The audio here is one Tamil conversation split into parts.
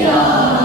Yeah.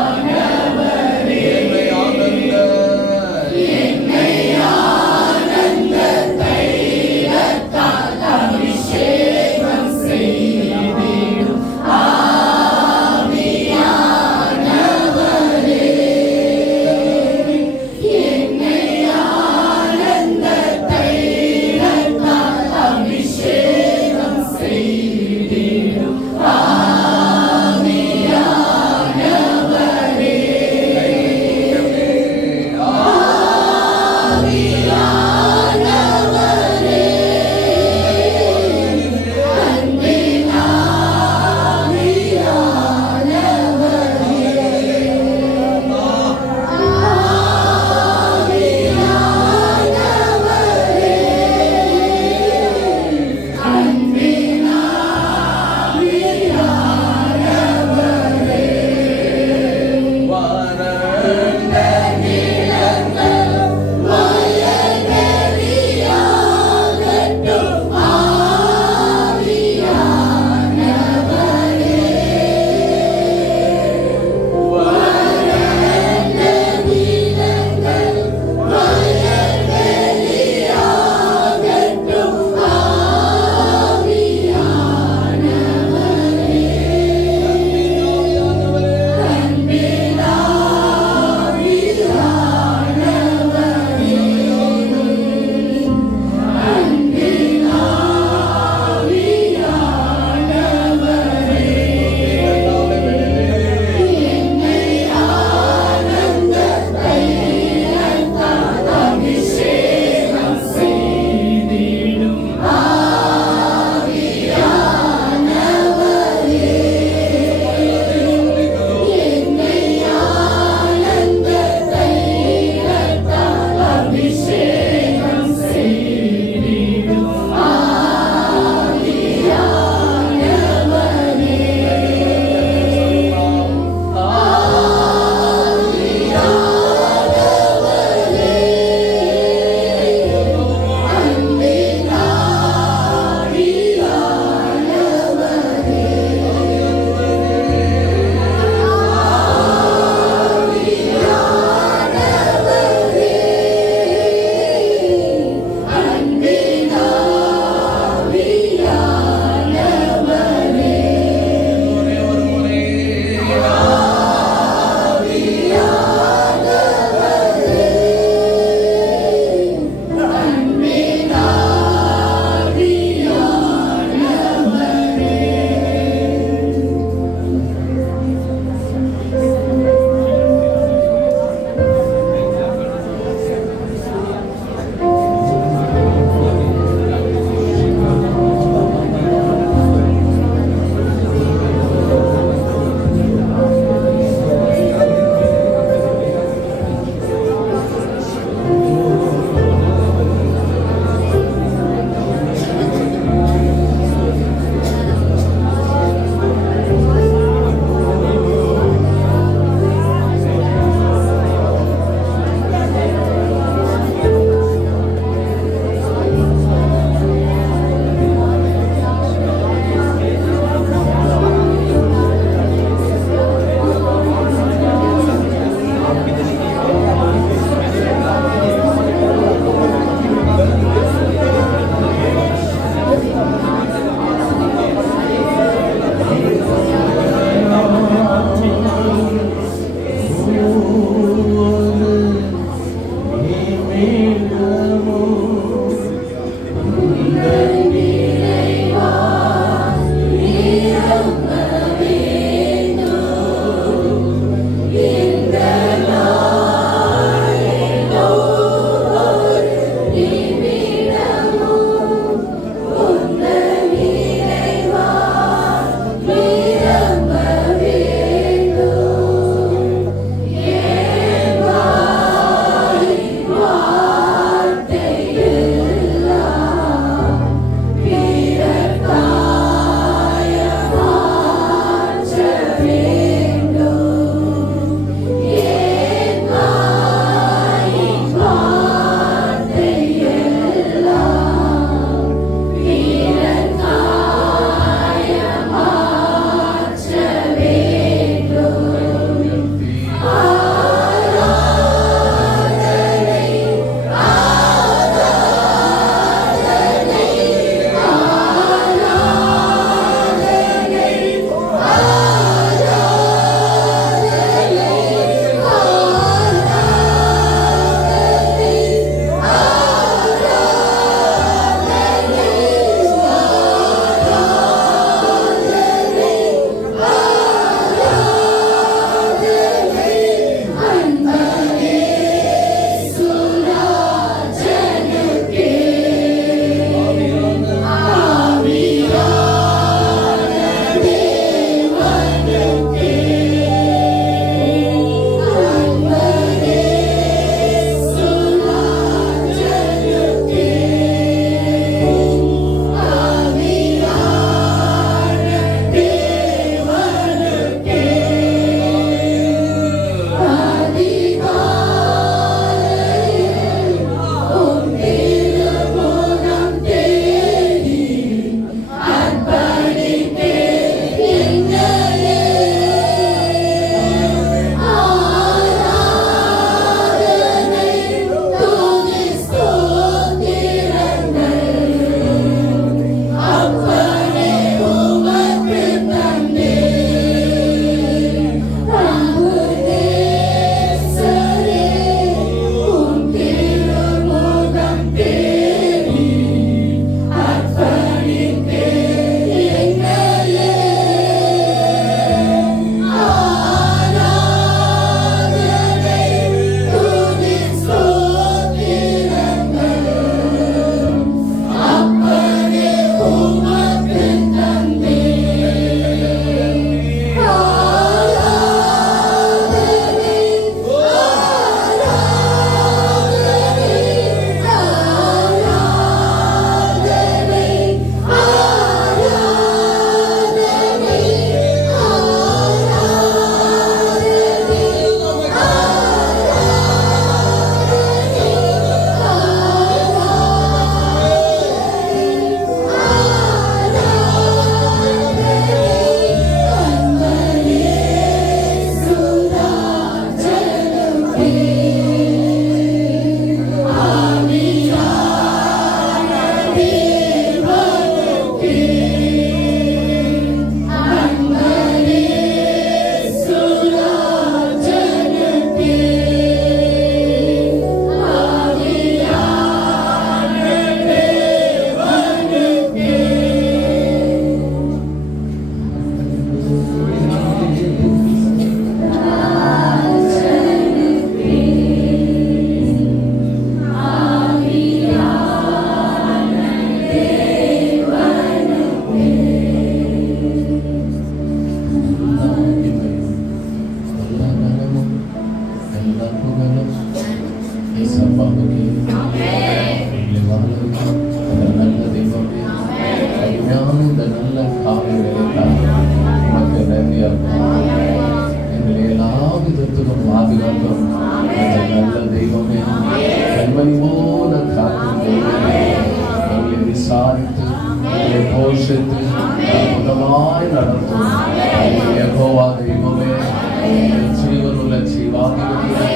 ஜீவனுள்ள ஜீவாதிபதியே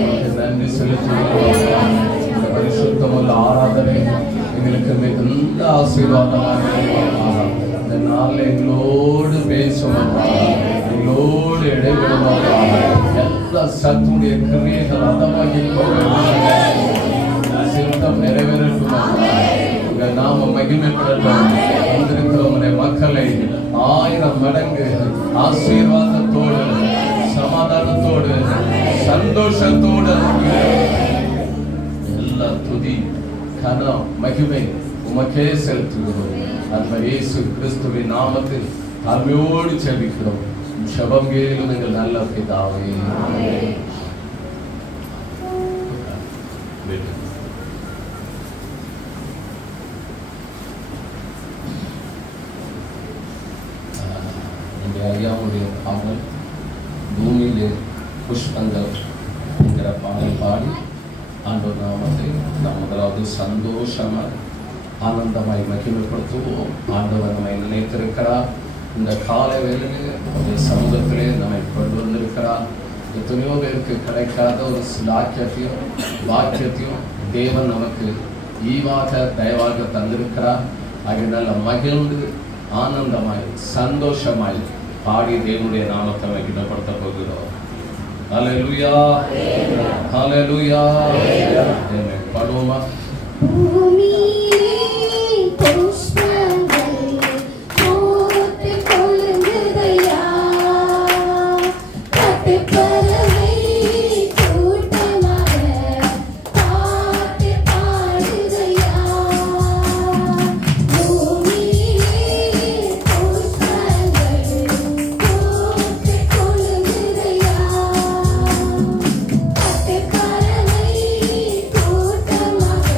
உமக்கு நன்றி செலுத்துகிறோம். இந்த பரிசுத்தமுள்ள ஆராதனை எங்களுக்கு மிகுந்த ஆசீர்வாதமாக இருக்கும். இந்த நாளில் எங்களோடு பேசுவோம், எங்களோடு இடைவிடுவோம். எல்லா சத்துடைய கிரியைகள் அதமாகி சித்தம் நிறைவேறட்டும். உங்க நாம மகிமைப்படட்டும். வந்திருக்கிற உங்களுடைய மக்களை 1000 மடங்கு ஆசீர்வாதத்தோடு, சமாதானத்தோடு, சந்தோஷத்தோடு எல்லா துதி கனம் மகிமை உமக்கே செலுத்துகிறோம். அந்த இயேசு கிறிஸ்துவின் நாமத்தில் தாழ்மையோடு ஜெபிக்கிறோம். ஜெபம் கேளும் எங்கள் நல்ல பிதாவே. ஐயாவுடைய பாடல் பூமியிலே புஷ்பங்கள் என்கிற பாடல் பாடி ஆண்டவர் நாமத்தை நாம் முதலாவது சந்தோஷமாக ஆனந்தமாய் மகிமைப்படுத்துவோம். ஆண்டவர் நம்மை நினைத்திருக்கிறார். இந்த காலை வேளையிலே அவருடைய சமூகத்திலே நம்மை கொண்டு வந்திருக்கிறார். எத்தனையோ பேருக்கு கிடைக்காத ஒரு வாக்கியத்தையும் தேவன் நமக்கு ஈவாக தயவாக தந்திருக்கிறார். அதனால மகிழ்ந்து ஆனந்தமாய் சந்தோஷமாய் பாடி தேவனுடைய நாமத்தை மகிமைப்படுத்த போகிறோம். ஹல்லேலூயா, ஹல்லேலூயா. பாடுவோமா? பறவை கூட்டமாக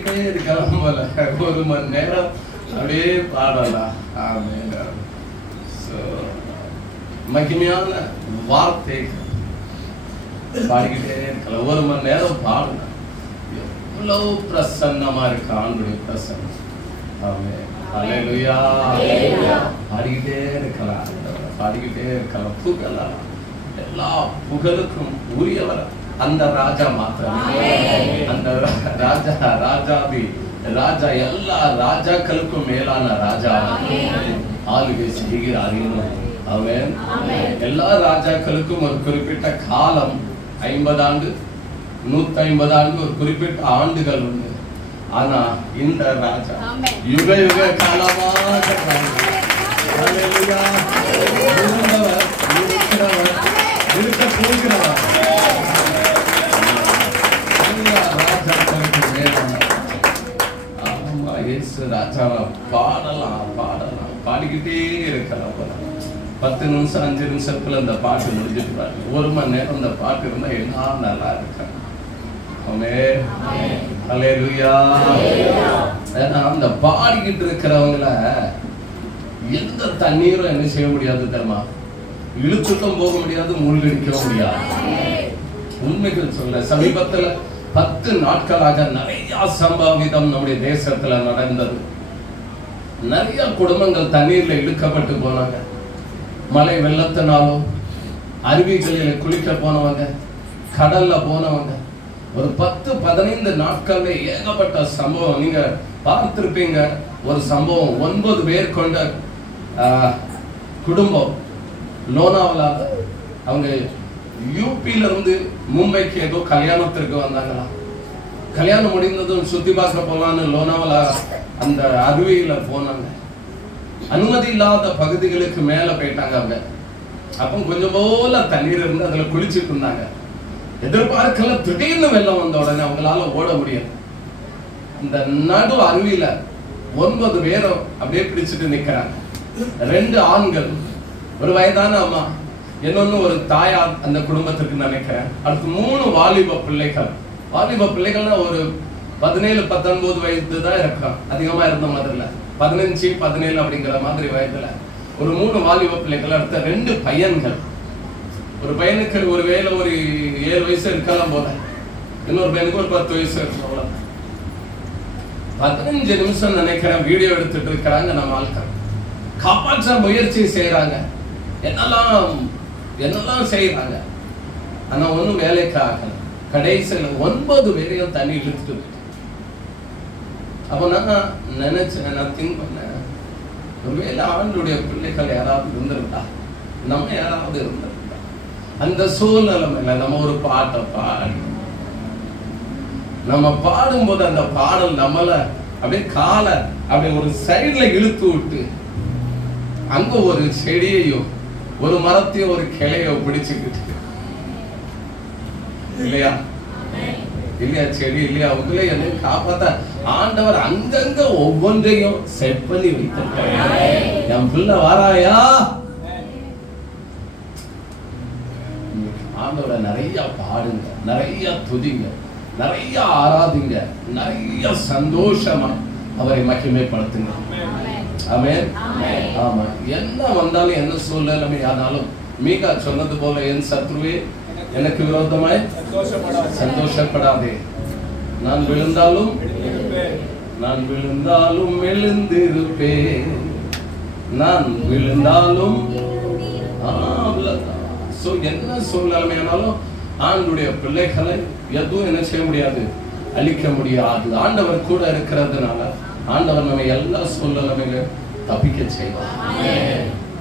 பாடிக்கிட்டே இருக்கலாம் போல. 1 மணி நேரம் அப்படியே பாடலாம். ஆமென். மகிமையான வார்த்தைகள் பாடிக்கிட்டே இருக்கலாம். 1 மணி நேரம் பாடலாம். எவ்வளவு பிரசன்னமா இருக்கு ஆண்டுடைய பிரசன்னம். ஆமென். ஹல்லேலூயா. பாடிக்கிட்டே இருக்கலாம், பாடிக்கிட்டே இருக்கலாம், புகழலாம். எல்லா புகழுக்கும் உரியவர் அந்த ராஜா மாத்திரம். அந்த ராஜா எல்லா ராஜாக்களுக்கும் மேலான ராஜா ஆளுகை செய்கிறார். ஆமென். எல்லா ராஜாக்களுக்கும் ஒரு குறிப்பிட்ட காலம், 50 ஆண்டு 150 ஆண்டு, ஒரு குறிப்பிட்ட ஆண்டுகள் உண்டு. ஆனா இந்த ராஜா யுக யுக காலமாக இருக்க போகிறவர். ஆமா, இயேசு ராஜாவை பாடலாம், பாடிக்கிட்டே இருக்கலாம். 10 நிமிஷம் 5 நிமிஷத்துல இந்த பாட்டு முடிஞ்சிட்டு பாரு. 1 மணி நேரம் இந்த பாட்டு இருந்தா என்ன நல்லா இருக்கு. ஆமென். ஹல்லேலூயா. அந்த பாடிக்கிட்டு இருக்கிறவங்கள எந்த தண்ணீரும் என்ன செய்ய முடியாது தெரியுமா? இழுத்துட்டும் போக முடியாது, மூழ்கடிக்கவும் முடியாது. உண்மைகள் சொல்ல, சமீபத்துல 10 நாட்களாக நிறைய சம்பவிதம் நம்முடைய தேசத்துல நடந்தது. நிறைய குடும்பங்கள் தண்ணீர்ல இழுக்கப்பட்டு போனாங்க. மழை வெள்ளத்தினாலும், அருவிகளில் குளிக்க போனவங்க, கடல்ல போனவங்க. ஒரு 10-15 நாட்கள்ல ஏகப்பட்ட சம்பவம். நீங்க பார்த்திருப்பீங்க ஒரு சம்பவம். 9 பேர் கொண்ட குடும்பம் லோனாவலால, அவங்க யூபியில இருந்து மும்பைக்கு ஏதோ கல்யாணத்திற்கு வந்தாங்களா. கல்யாணம் முடிந்ததும் சுத்தி பார்க்க போலான்னு லோனாவலா அந்த அருவியில போனாங்க. அனுமதி இல்லாத பகுதிகளுக்கு மேல போயிட்டாங்க அவங்க. அப்போ கொஞ்சம் போல தண்ணீர் இருந்து அதுல குளிச்சுட்டு இருந்தாங்க. எதிர்பார்க்கல, திடீர்னு வெள்ளம் வந்த உடனே அவங்களால ஓட முடியாது. இந்த நடு அருவியில 9 பேரும் அப்படியே பிடிச்சிட்டு நிக்கிறாங்க. 2 ஆண்கள், ஒரு வயதான அம்மா, இன்னொன்னு ஒரு தாயா அந்த குடும்பத்திற்கு நினைக்கிறேன். அடுத்து 3 வாலிப பிள்ளைகள். வாலிப பிள்ளைகள்னா ஒரு 17-19 வயது தான் இருக்கும், அதிகமா இருந்த மாதிரி இல்ல. 15-17 அப்படிங்கிற மாதிரி வயதுல ஒரு 3 வாலிப பிள்ளைகள். அடுத்த 2 பையன்கள். ஒரு பையனுக்கு ஒருவேளை ஒரு 7 வயசு இருக்கலாம் போல, இன்னொரு பையனுக்கு ஒரு 10 வயசு இருக்கும். 15 நிமிஷம் நினைக்கிறேன் வீடியோ எடுத்துட்டு இருக்கிறாங்க. நம்ம ஆட்கள் காப்பாற்ற முயற்சி செய்யறாங்க, என்னெல்லாம் செய்யறாங்க. ஆனா ஒண்ணும் வேலைக்காக கடைசியில் 9 பேரையும் தண்ணி இழுத்துட்டு. அப்ப நான் நினைச்சேன், நான் திங்க் பண்ணேன், ஒருவேளை ஆண்டுடைய பிள்ளைகள் யாராவது இருந்திருந்தா, நம்ம யாராவது இருந்திருந்தா, அந்த சூழ்நிலைமையில நம்ம ஒரு பாட்டை பாடி, நம்ம பாடும்போது அந்த பாடல் நம்மள அப்படியே காலை அப்படியே ஒரு சைட்ல இழுத்து விட்டு, அங்க ஒரு செடியையும் ஒரு மரத்தையும் ஒரு கிளையோ பிடிச்சுக்கிட்டு, இல்லையா இல்லையா செடி இல்லையா, அவங்களே என்னை காப்பாத்த ஆண்டவர் அங்கங்க ஒவ்வொன்றையும் செட் பண்ணி வைத்திருக்காரு. என் பிள்ளை வாராயா, ஆண்டவரை நிறைய பாடுங்க, நிறைய துதிங்க, நிறைய ஆராதிங்க, நிறைய சந்தோஷமா அவரை மகிமைப்படுத்துங்க. ஆமென். ஆமா, என்ன வந்தாலும் என்ன சூழ்நிலைமை ஆனாலும் மீகா சொன்னது போல, என் சத்ருவே எனக்கு விரோதமாய் சந்தோஷப்படாதே. நான் விழுந்தாலும் எழுந்திருப்பேன், நான் விழுந்தாலும். என்ன சூழ்நிலைமை ஆனாலும் ஆண்டுடைய பிள்ளைகளை எதுவும் என்ன செய்ய முடியாது, அழிக்க முடியாது. ஆண்டவர் கூட இருக்கிறதுனால ஆண்டவர் நம்ம எல்லா சூழ்நிலைமையிலும் தப்பிக்க செய்வார்.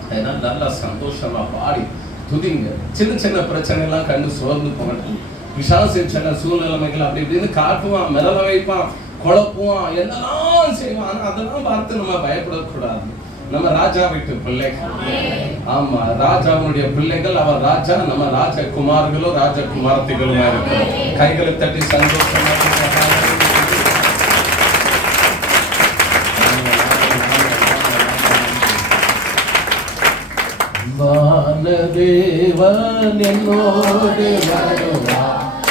அதனால நல்லா சந்தோஷமா பாடி துதிங்க. சின்ன சின்ன பிரச்சனை எல்லாம் கண்டு சோர்ந்து போகணும். பிசாசு சில சூழ்நிலைமைகள் அப்படி இப்படின்னு காட்டுவான், மிரள வைப்பான், குழப்புவான், என்னெல்லாம் செய்வான். ஆனா அதெல்லாம் பார்த்து நம்ம பயப்படக்கூடாது. நம்ம ராஜா வீட்டு பிள்ளைகள். ஆமா, ராஜாவுடைய பிள்ளைகள். அவர் ராஜா, நம்ம ராஜகுமார்களும் ராஜகுமார்த்திகளுமா இருக்கிறோம். கைகளை தட்டி சந்தோஷமா தேவன் என்னோடு வருவார்,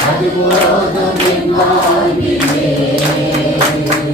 அதுபோதும் என் வாழ்விலே Radha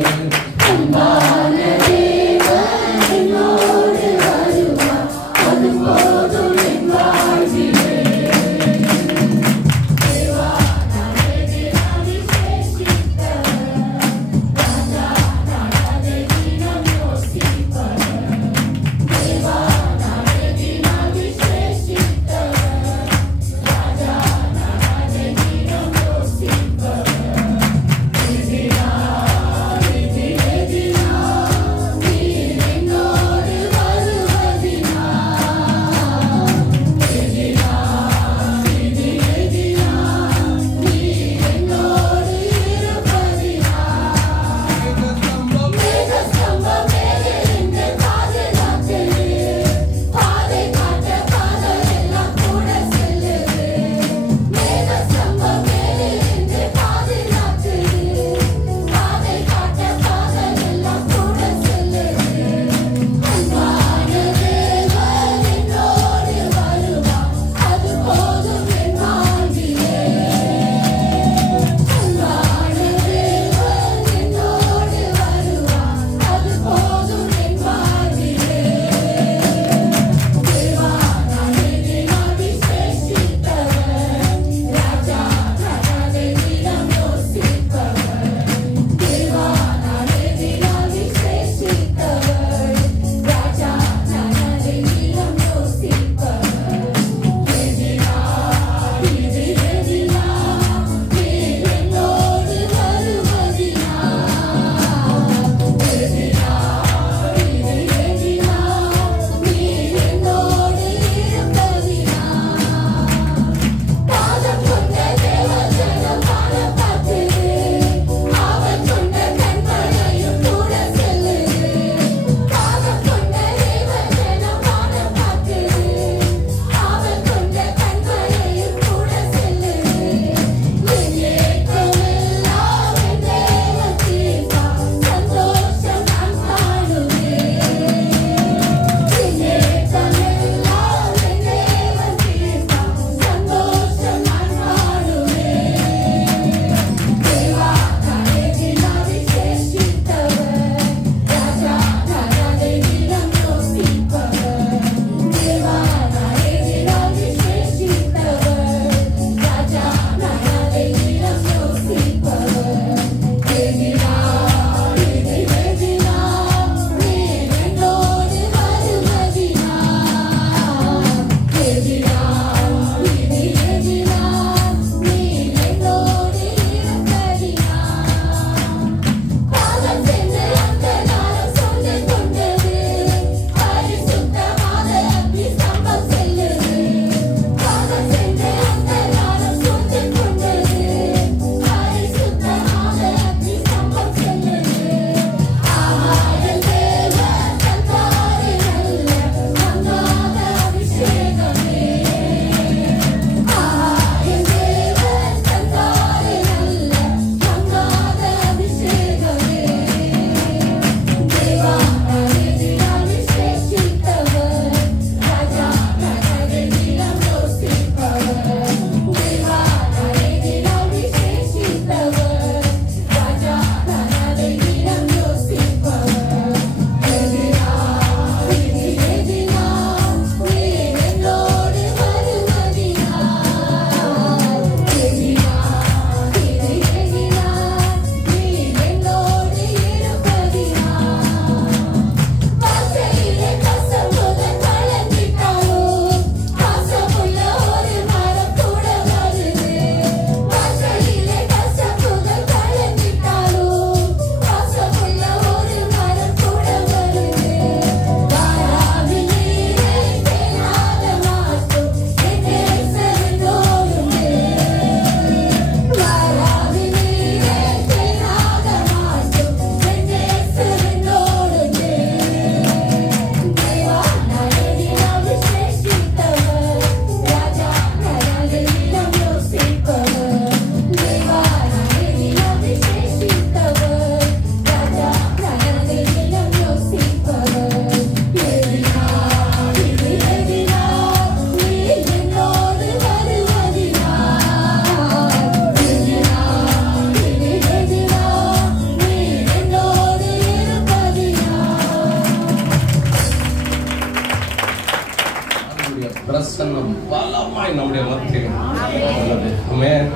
வாழ்க்கை உள்ளது. ஆமென்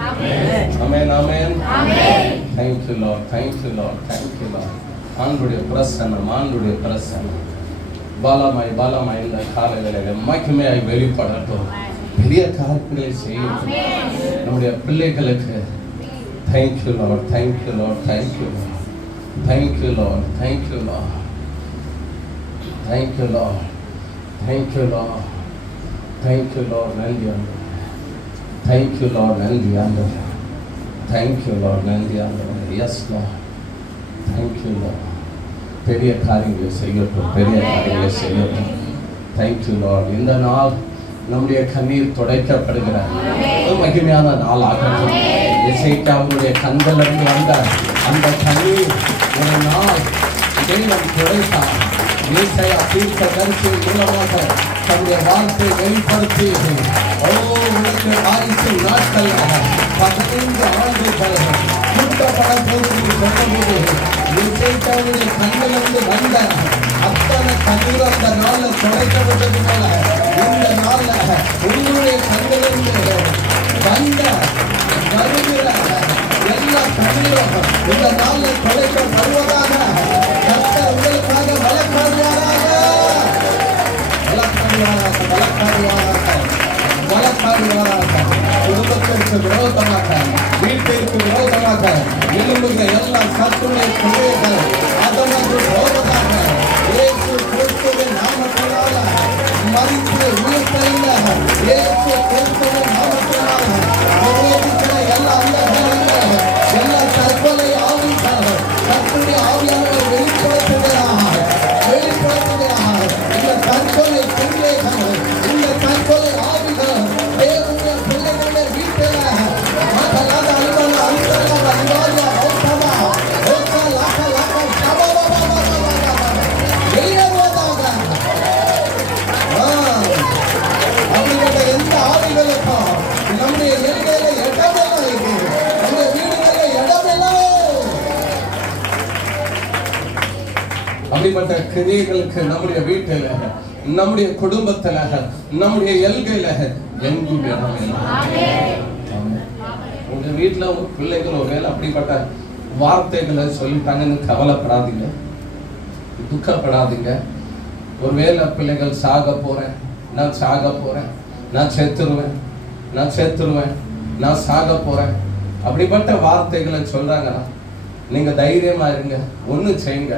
ஆமென் ஆமென். Thank you Lord, thank you Lord, thank you Lord. ஆண்டவருடைய பிரசன்னம், ஆண்டவருடைய பிரசன்னம் பலமாய் பலமாய் இந்த காலங்களில் மகிமையாய் வெளிப்படட்டும். பெரிய காரியங்களை செய்யும் நம்முடைய பிள்ளைகளுக்கு. Thank you Lord, thank you Lord, thank you Lord, thank you Lord, thank you Lord, thank you Lord, thank you Lord, thank you Lord. நன்றி ஆண்டவரே, thank you Lord, நன்றி ஆண்டவரே, thank you Lord, நன்றி ஆண்டவரே. Yes Lord, thank you Lord. பெரிய காரியங்களை செய்யட்டும், பெரிய காரியங்களை செய்யட்டும். Thank you Lord. இந்த நாள் நம்முடைய கண்ணீர் துடைக்கப்படுகிற மகிமையான நாள் ஆகட்டும். எசேக்கியாவுடைய கண்களிலிருந்து வந்த அந்த கண்ணீர் ஒரு நாள் தேவன் துடைத்தார். ஏசாயா தீர்க்கதரிசியின் மூலமாக தன்னுடைய வார்த்தையை வெளிப்படுத்தி உனக்கு ஆயுசு நாட்கள் 15 ஆண்டுகள் கூட்டப்பட போகுது சொன்னபோது எசேக்கியாவுடைய கண்களிலிருந்து வந்த அத்தனை கண்ணீர் அந்த நாள்ல துடைக்கப்பட்டது போல இந்த நாள்ல உங்களுடைய கண்களிலிருந்து வந்த வருகிற எல்லா கண்ணீரும் இந்த நாள்ல துடைக்கப்படுவதாக கர்த்தர் உங்களுக்காக வழக்காடுவாராக, வழக்காடுவாராக, வழக்காடுவாராக, வழக்காடுவாராக. குடும்பத்திற்கு விரோதமாக, வீட்டிற்கு விரோதமாக எழும்புகிற எல்லா சத்துருடைய பிள்ளைகள் அதற்கு விரோதமாக இயேசு கிறிஸ்துவின் நாமத்தினால மரித்து உயிர்த்தெழுந்த இயேசு கிறிஸ்துவின் நாமத்தினால விரோதிக்கிற எல்லா அந்தகாரங்கள், எல்லா தற்கொலை ஆவிகள் கர்த்தருடைய ஆவியானவரை வெளிப்படுத்துகிறார், வெளிப்படுத்துகிறார். இந்த தற்கொலை பிள்ளைகள், இந்த தற்கொலை ஆவிகள் தேவனுடைய பிள்ளைகளுடைய வீட்டில் மகளாக அல்வல அல்வல அல்வாயா ஓட்டமா ஓட்டா லாக லாக வெளியேறுவதாக. அப்படிப்பட்ட எந்த ஆவிகளுக்கும் நம்முடைய எல்லையில இடமெல்லாம் இருக்கு, நம்முடைய வீடுகளில் இடமெல்லாம். அப்படிப்பட்ட கிரியைகளுக்கு நம்முடைய வீட்டில, நம்முடைய குடும்பத்துல, நம்முடைய எல்கையில எங்கும் உங்க வீட்டுல உங்க பிள்ளைகள் ஒருவேளை அப்படிப்பட்ட வார்த்தைகளை சொல்லிட்டாங்கன்னு கவலைப்படாதீங்க, துக்கப்படாதீங்க. ஒருவேளை பிள்ளைகள் சாக போறேன், நான் சாக போறேன், நான் செத்துருவேன், நான் செத்துருவேன், நான் சாக போறேன் அப்படிப்பட்ட வார்த்தைகளை சொல்றாங்கன்னா நீங்க தைரியமா இருங்க. ஒண்ணு செய்யுங்க,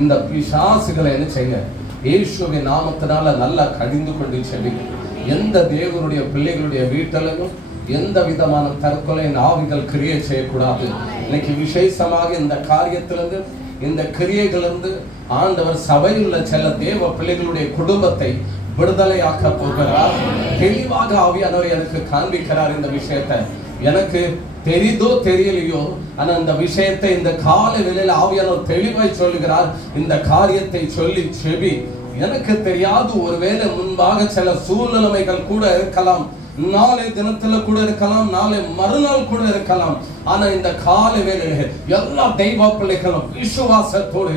இந்த பிசாசுகளை என்ன செய்யுங்க, இயேசுவின் நாமத்தினால நல்லா கடிந்து கொண்டு செல்லுங்க. எந்த தேவனுடைய பிள்ளைகளுடைய வீட்டிலும் எந்த விதமான தற்கொலை ஆவிகள் கிரியை செய்யக்கூடாது. இன்னைக்கு விசேஷமாக இந்த காரியத்திலிருந்து, இந்த கிரியைகளிலிருந்து ஆண்டவர் சபையில் உள்ள சில தேவ பிள்ளைகளுடைய குடும்பத்தை விடுதலையாக்க போகிறார். தெளிவாக ஆவியானவர் எனக்கு காண்பிக்கிறார் இந்த விஷயத்தை. எனக்கு தெரிதோ தெரியலையோ, ஆனா இந்த விஷயத்தை இந்த கால வேளையில ஆவியானவர் தெளிவாய் சொல்லுகிறார். இந்த காரியத்தை சொல்லி செவி. எனக்கு தெரியாது, ஒருவேளை முன்பாக சில சூழ்நிலைமைகள் கூட இருக்கலாம், நாளை தினத்துல கூட இருக்கலாம், நாளை மறுநாள் கூட இருக்கலாம். ஆனா இந்த கால வேளையில எல்லா தெய்வ பிள்ளைகளும் விசுவாசத்தோடு,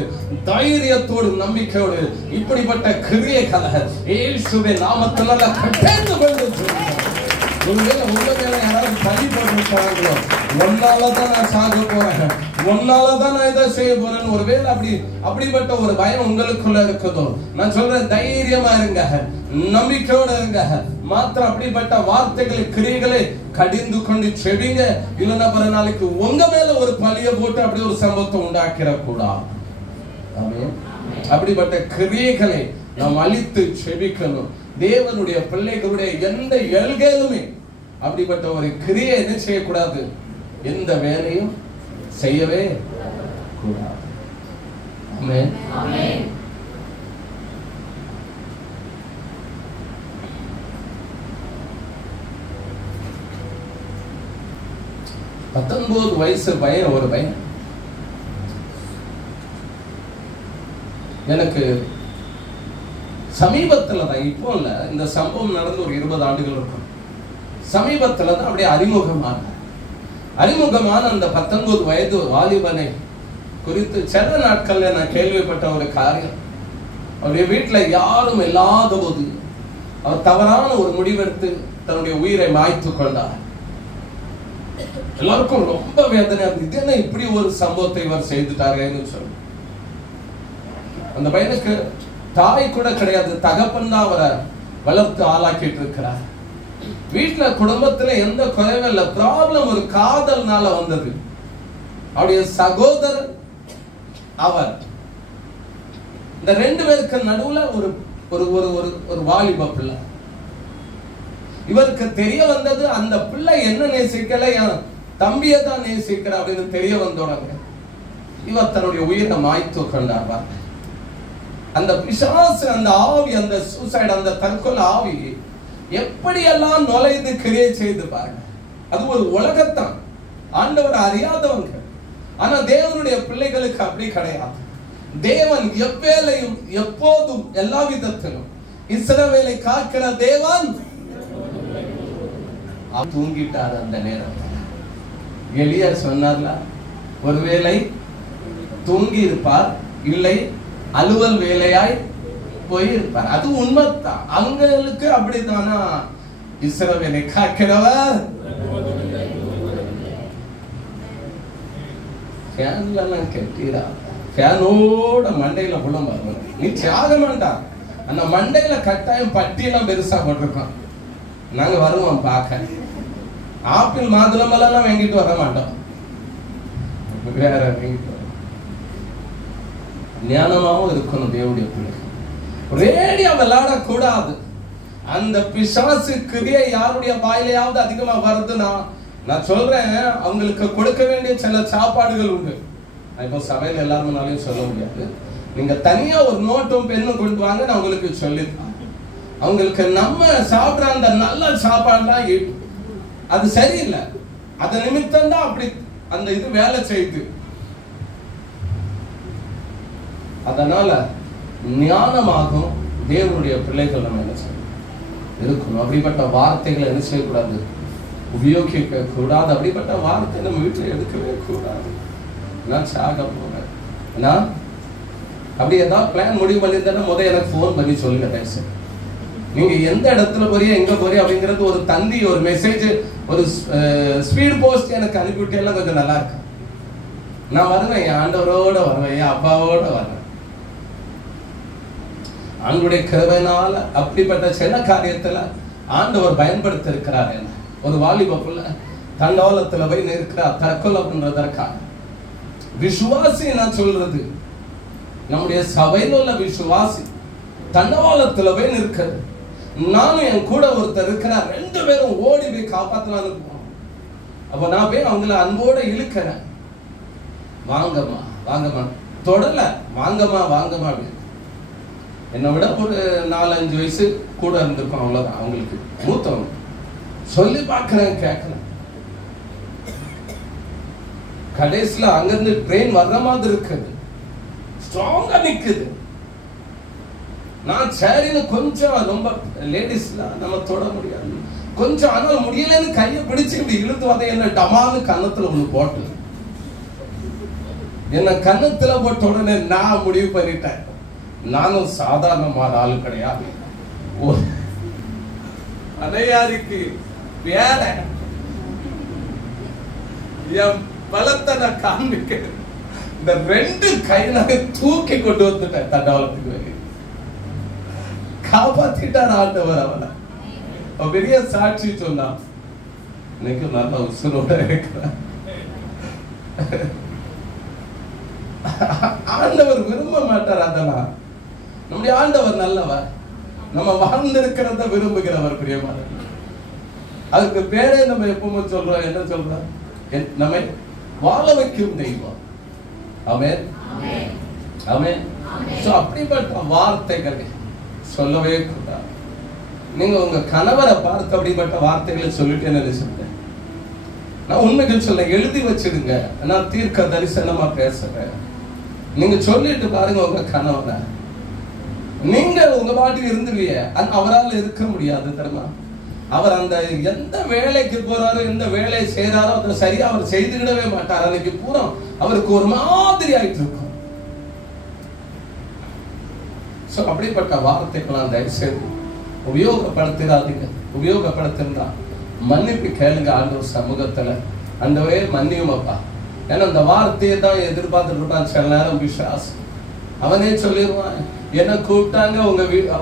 தைரியத்தோடு, நம்பிக்கையோடு இப்படிப்பட்ட கிரியைகளை இயேசுவின் நாமத்தினால கட்டந்து கொண்டு ஒருவேளை உங்க மேல யாராவது பழி போட்டுருக்காங்களோ, ஒன்னாலதான் நான் சாக போறேன், ஒன்னாலதான் நான் இதை செய்ய போறேன்னு ஒருவேளை அப்படிப்பட்ட ஒரு பயம் உங்களுக்குள்ள இருக்குதோ, நான் சொல்றேன் தைரியமா இருங்க, நம்பிக்கையோட இருங்க. மாத்திரம் அப்படிப்பட்ட வார்த்தைகளை கிரியைகளை கடிந்து கொண்டு செவிங்க. இல்லைன்னா பிற நாளைக்கு உங்க மேல ஒரு பழிய போட்டு அப்படி ஒரு சம்பவத்தை உண்டாக்கிற கூடாது. அப்படிப்பட்ட கிரியைகளை நாம் அழித்து செவிக்கணும். தேவனுடைய பிள்ளைகளுடைய எந்த எல்கையிலுமே அப்படிப்பட்ட ஒரு கிரியை என்ன செய்யக்கூடாது, எந்த வேலையும் செய்யவே கூடாது. ஆமென். ஆமென். 19 வயசு பையன், ஒரு பையன் எனக்கு சமீபத்துல தான், இப்போ இல்ல, இந்த சம்பவம் நடந்து ஒரு 20 ஆண்டுகள் இருக்கும். சமீபத்துல தான் அப்படியே அறிமுகமான அந்த 19 வயது வாலிபனை குறித்து சில நாட்கள்ல நான் கேள்விப்பட்ட ஒரு காரியம். அவருடைய வீட்டுல யாரும் இல்லாத போது அவர் தவறான ஒரு முடிவெடுத்து தன்னுடைய உயிரை மாய்த்து கொண்டார். எல்லாருக்கும் ரொம்ப வேதனை. இது என்ன இப்படி ஒரு சம்பவத்தை இவர் செய்துட்டாருன்னு சொல்லி. அந்த பையனுக்கு தாய் கூட கிடையாது, தகப்பன் தான் அவரை வளர்த்து ஆளாக்கிட்டு இருக்கிறார். வீட்டுல குடும்பத்துல எந்த குறைவும் இல்லை. ப்ராப்ளம் ஒரு காதல்னால வந்தது. அவருடைய சகோதரன் அவர். இந்த ரெண்டு பேருக்கு நடுவுல ஒரு ஒரு ஒரு ஒரு வாலிப பிள்ளை. இவருக்கு தெரிய வந்தது அந்த பிள்ளை என்ன நேசிக்கல, என் தம்பியை தான் நேசிக்கிற அப்படின்னு தெரிய வந்தோடங்க இவர் தன்னுடைய உயிரை மாய்த்து கொண்டார். அந்த பிசாசு, அந்த ஆவி, அந்த சூசைட், அந்த தற்கொலை ஆவி எப்படி எல்லாம் நுழைந்து கிரியை செய்து பாருங்க. அது ஒரு உலகத்தான், ஆண்டவர் அறியாதவங்க. ஆனா தேவனுடைய பிள்ளைகளுக்கு அப்படி கிடையாது. தேவன் எவ்வேளையும் எப்போதும் எல்லா விதத்திலும் இஸ்ரவேலை காக்கிற தேவன். தூங்கிட்டார் அந்த நேரத்தில். எலியார் சொன்னார்ல, ஒருவேளை தூங்கி இருப்பார், இல்லை அலுவல் வேலையாய் போயிருப்பார். அது உண்மைதான். அவங்களுக்கு அப்படித்தானா இஸ்ரவேலை காக்கிறவர். கெட்டீரா ஃபேனோட மண்டையில புலம் வரும். நீ தியாக மாட்டார். அந்த மண்டையில கட்டாயம் பட்டியெல்லாம் பெருசா போட்டிருக்கோம். நாங்க வருவோம் பார்க்க. ஆப்பிள் மாதுளம் எல்லாம் வாங்கிட்டு வர மாட்டோம், வேற வாங்கிட்டு வரோம். ஞானமாவும் இருக்கணும் தேவனுடைய பிள்ளைகள். ரேடியா விளையாடக்கூடாது. அந்த பிசாசு கிரியை யாருடைய வாயிலையாவது அதிகமா வருதுன்னா, நான் சொல்றேன், அவங்களுக்கு கொடுக்க வேண்டிய சில சாப்பாடுகள் உண்டு. இப்போ சபையில் எல்லாருனாலையும் சொல்ல முடியாது. நீங்க தனியா ஒரு நோட்டும் பெண்ணும் கொண்டு வாங்க, நான் உங்களுக்கு சொல்லிருக்கேன். அவங்களுக்கு நம்ம சாப்பிட்ற அந்த நல்ல சாப்பாடுலாம் அது சரியில்லை. அது நிமித்தம் தான் அப்படி அந்த இது வேலை செய்யுது. அதனால ஞானமாகும் தேவனுடைய பிள்ளைகள் நம்ம என்ன செய்யணும் இருக்கணும். அப்படிப்பட்ட வார்த்தைகளை என்ன செய்யக்கூடாது, உபயோகிக்க கூடாது. அப்படிப்பட்ட வார்த்தை நம்ம வீட்டில் எடுக்கவே கூடாது. நான் சாக போறேன், நான் அப்படி ஏதாவது பிளான் முடிவு பண்ணியிருந்தேன்னா முதல் எனக்கு ஃபோன் பண்ணி சொல்லுங்க. பேச நீங்க எந்த இடத்துல போறியா, எங்க போறியா அப்படிங்கிறது ஒரு தந்தி, ஒரு மெசேஜ், ஒரு ஸ்பீட் போஸ்ட் எனக்கு அனுப்பிவிட்டேன்னா கொஞ்சம் நல்லா இருக்கு. நான் வருவேன், என் ஆண்டவரோட வருவேன், என் அப்பாவோட வருவேன். ஆண்டுடைய கிருபையினால அப்படிப்பட்ட சில காரியத்துல ஆண்டவர் பயன்படுத்த இருக்கிறார். என்ன ஒரு வாலிபப்புல தண்டவாளத்துல போய் நிற்கிறார் தற்கொலை பண்றதற்காக. விசுவாசி நான் சொல்றது, நம்முடைய சபையில் உள்ள விசுவாசி தண்டவாளத்துல போய் நிற்கிறது. நானும் என் கூட ஒருத்தர் இருக்கிறார், ரெண்டு பேரும் ஓடி போய் காப்பாத்தலான்னு போனோம். அப்ப நான் போய் அவங்கள அன்போட இழுக்கிறேன். வாங்கம்மா வாங்கம்மா, தொடல வாங்கம்மா வாங்கம்மா அப்படின்னு. என்னை விட ஒரு 4-5 வயசு கூட இருந்திருக்கும், அவ்வளவுதான். அவங்களுக்கு மூத்தவங்க. சொல்லி பார்க்கிறேன், கேட்கலாம். கடைசியில அங்கிருந்து ட்ரெயின் வர்ற மாதிரி இருக்குது, ஸ்ட்ராங்கா நிக்குது. நான் சரின்னு கொஞ்சம், ரொம்ப லேடிஸ்லாம் நம்ம தொட முடியாது கொஞ்சம், ஆனால் முடியலன்னு கையை பிடிச்சு இப்படி இழுத்து வந்த என்ன டமான்னு கன்னத்துல ஒண்ணு போட்டு, என்ன கன்னத்துல போட்ட உடனே நான் முடிவு பண்ணிட்டேன், நானும் சாதாரணமான ஆளு கிடையாது. அடையாருக்கு வேற என் பலத்தை நான் காண்பிக்க இந்த 2 கையில தூக்கி கொண்டு வந்துட்டேன் தண்டவாளத்துக்கு வெளியே. காப்பாத்திட்டார் ஆண்டவர் அவனை. பெரிய சாட்சி சொன்னான். இன்னைக்கு நல்ல உசுரோட இருக்கிறான். ஆண்டவர் விரும்ப மாட்டார் அதெல்லாம். நம்முடைய ஆண்டவர் நல்லவர், நம்ம வாழ்ந்திருக்கிறத விரும்புகிறவர், பிரியமான. அதுக்கு பேரே நம்ம எப்பவும் சொல்றோம், என்ன சொல்றோம், நம்மை வாழ வைக்கும் தெய்வம். ஆமென் ஆமென். சோ அப்படிப்பட்ட வார்த்தைகளை சொல்லவே கூடாது. நீங்க உங்க கணவரை பார்த்து அப்படிப்பட்ட வார்த்தைகளை சொல்லிட்டு என்ன சொல்றேன், நான் உண்மைகள் சொல்ல எழுதி வச்சிடுங்க. நான் தீர்க்க தரிசனமா பேசுறேன். நீங்க சொல்லிட்டு பாருங்க உங்க கணவரை. நீங்க உங்க பாட்டுக்கு இருந்துருவீங்க, அவரால் இருக்க முடியாது தெரியுமா. அவர் அந்த எந்த வேலைக்கு போறாரோ, எந்த வேலையை செய்யறாரோ அதை சரியா அவர் செய்துவிடவே மாட்டார். அன்னைக்கு பூரா அவருக்கு ஒரு மாதிரி ஆயிட்டு இருக்கும். அப்படிப்பட்ட வார்த்தைகளாம் தயவு செய்து உபயோகப்படுத்திடாதீங்க. உபயோகப்படுத்திருந்தா மன்னிப்பு கேளுங்க ஆண்டவர் சமூகத்துல. ஆண்டவரே மன்னியும் அப்பா. ஏன்னா அந்த வார்த்தையை தான் எதிர்பார்த்துட்டு இருப்பான் சில நேரம் விசுவாஸ். அவனே சொல்லிடுவான், என்ன கூப்பிட்டாங்க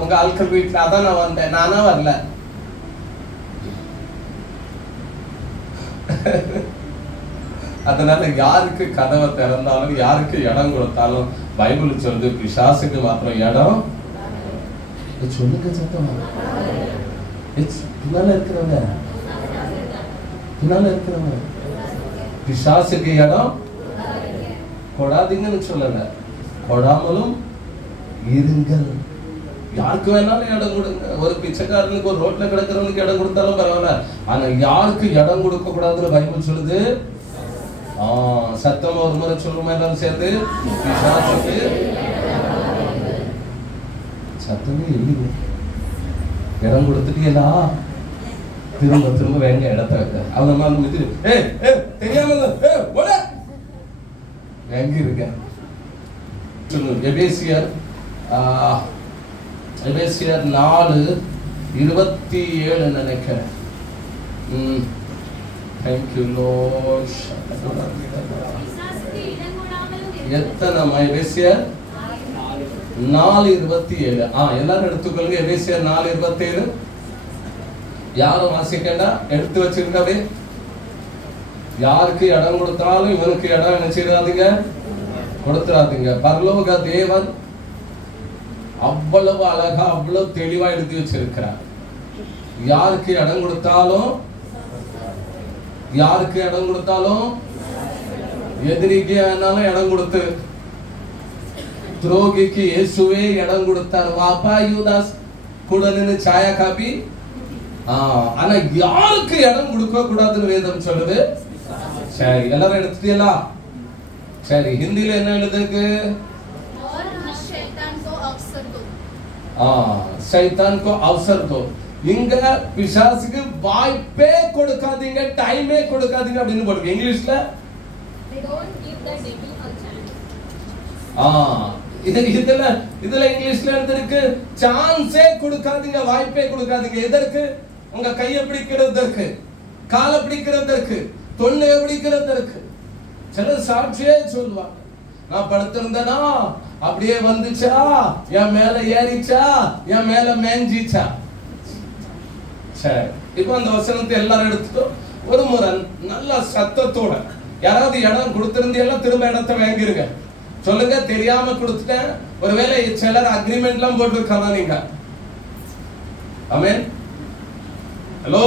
உங்க ஆட்கள் வீட்டுல, அதான் நான் வந்தேன், நானா வரல. அதனால யாருக்கு கதவை திறந்தாலும் யாருக்கு இடம் கொடுத்தாலும் பைபிள் சொல்லுது பிசாசுக்கு மாத்திரம் இடம். சொல்லுங்க சத்தமா. பின்னால இருக்கிறவங்க பிசாசுக்கு இடம் கொடாதீங்கன்னு சொல்லல, கொடாமலும் இருங்கள். யாருக்கு வேணாலும் இடம் கொடுங்க. ஒரு பிச்சைக்காரனுக்கு ஒரு ரோட்ல கிடக்கிறவனுக்கு இடம் கொடுத்தாலும் பரவாயில்ல, ஆனா யாருக்கு இடம் கொடுக்க கூடாதுன்னு பைபிள் சொல்லுது. சத்தமா ஒரு முறை சொல்லுமா எல்லாரும் சேர்ந்து, பிசாசுக்கு சத்தமே இல்லைங்க. இடம் கொடுத்துட்டீங்களா, திரும்ப திரும்ப வேங்க இடத்த வைக்க. அவன் தெரியாம எங்க இருக்க எபேசியர் 4:27 நினைக்கிறேன். Thank you lord. எத்தனை எபேசியர் 4:27. எல்லாரும் எடுத்துக்கொள்ளுங்க. எபேசியர் 4:27. யாரும் வாசிக்கண்டா, எடுத்து வச்சிருக்க. அப்படியே யாருக்கு இடம் கொடுத்தாலும் இவனுக்கு இடம் என்ன செய்யாதீங்க, கொடுத்துறாதீங்க. பரலோக தேவன் அவ்வளவு அழகா அவ்வளவு தெளிவா எடுத்து வச்சிருக்கிறார். யாருக்கு இடம் கொடுத்தாலும் எதிரிக்கு ஆனாலும் இடம் கொடுத்து, துரோகிக்கு இயேசுவே இடம் கொடுத்தார். வாப்பா யூதாஸ் கூட நின்று சாயா காப்பி. ஆனா யாருக்கு இடம் கொடுக்க கூடாதுன்னு வேதம் சொல்லுது. சரி, எல்லாரும் எடுத்துட்டீங்களா? சரி, ஹிந்தில என்ன எழுதுக்கு? சைத்தான் கோ அவசர் தோ. இங்க பிசாசுக்கு வாய்ப்பே கொடுக்காதீங்க, டைமே கொடுக்காதீங்க அப்படின்னு போடுங்க. இங்கிலீஷ்ல இதுல இங்கிலீஷ்ல எழுதிருக்கு, சான்ஸே கொடுக்காதீங்க, வாய்ப்பே கொடுக்காதீங்க. எதற்கு? உங்க கையை பிடிக்கிறதற்கு, காலை பிடிக்கிறதற்கு, தொண்டையை பிடிக்கிறதற்கு. சிலர் சாட்சியே சொல்லுவாங்க, நான் படுத்திருந்தனா அப்படியே வந்துச்சா, என் மேல ஏறிச்சா, என் மேல மேஞ்சிச்சா. சரி, இப்ப அந்த வசனத்தை எல்லாரும் எடுத்துட்டோம். ஒரு முறை நல்ல சத்தத்தோட யாராவது இடம் கொடுத்திருந்தீங்கன்னா திரும்ப இடத்தை வாங்கிருங்க. சொல்லுங்க, தெரியாம கொடுத்துட்டேன். ஒருவேளை சிலர் அக்ரிமெண்ட் எல்லாம் போட்டிருக்காங்க. நீங்க ஆமென். ஹலோ,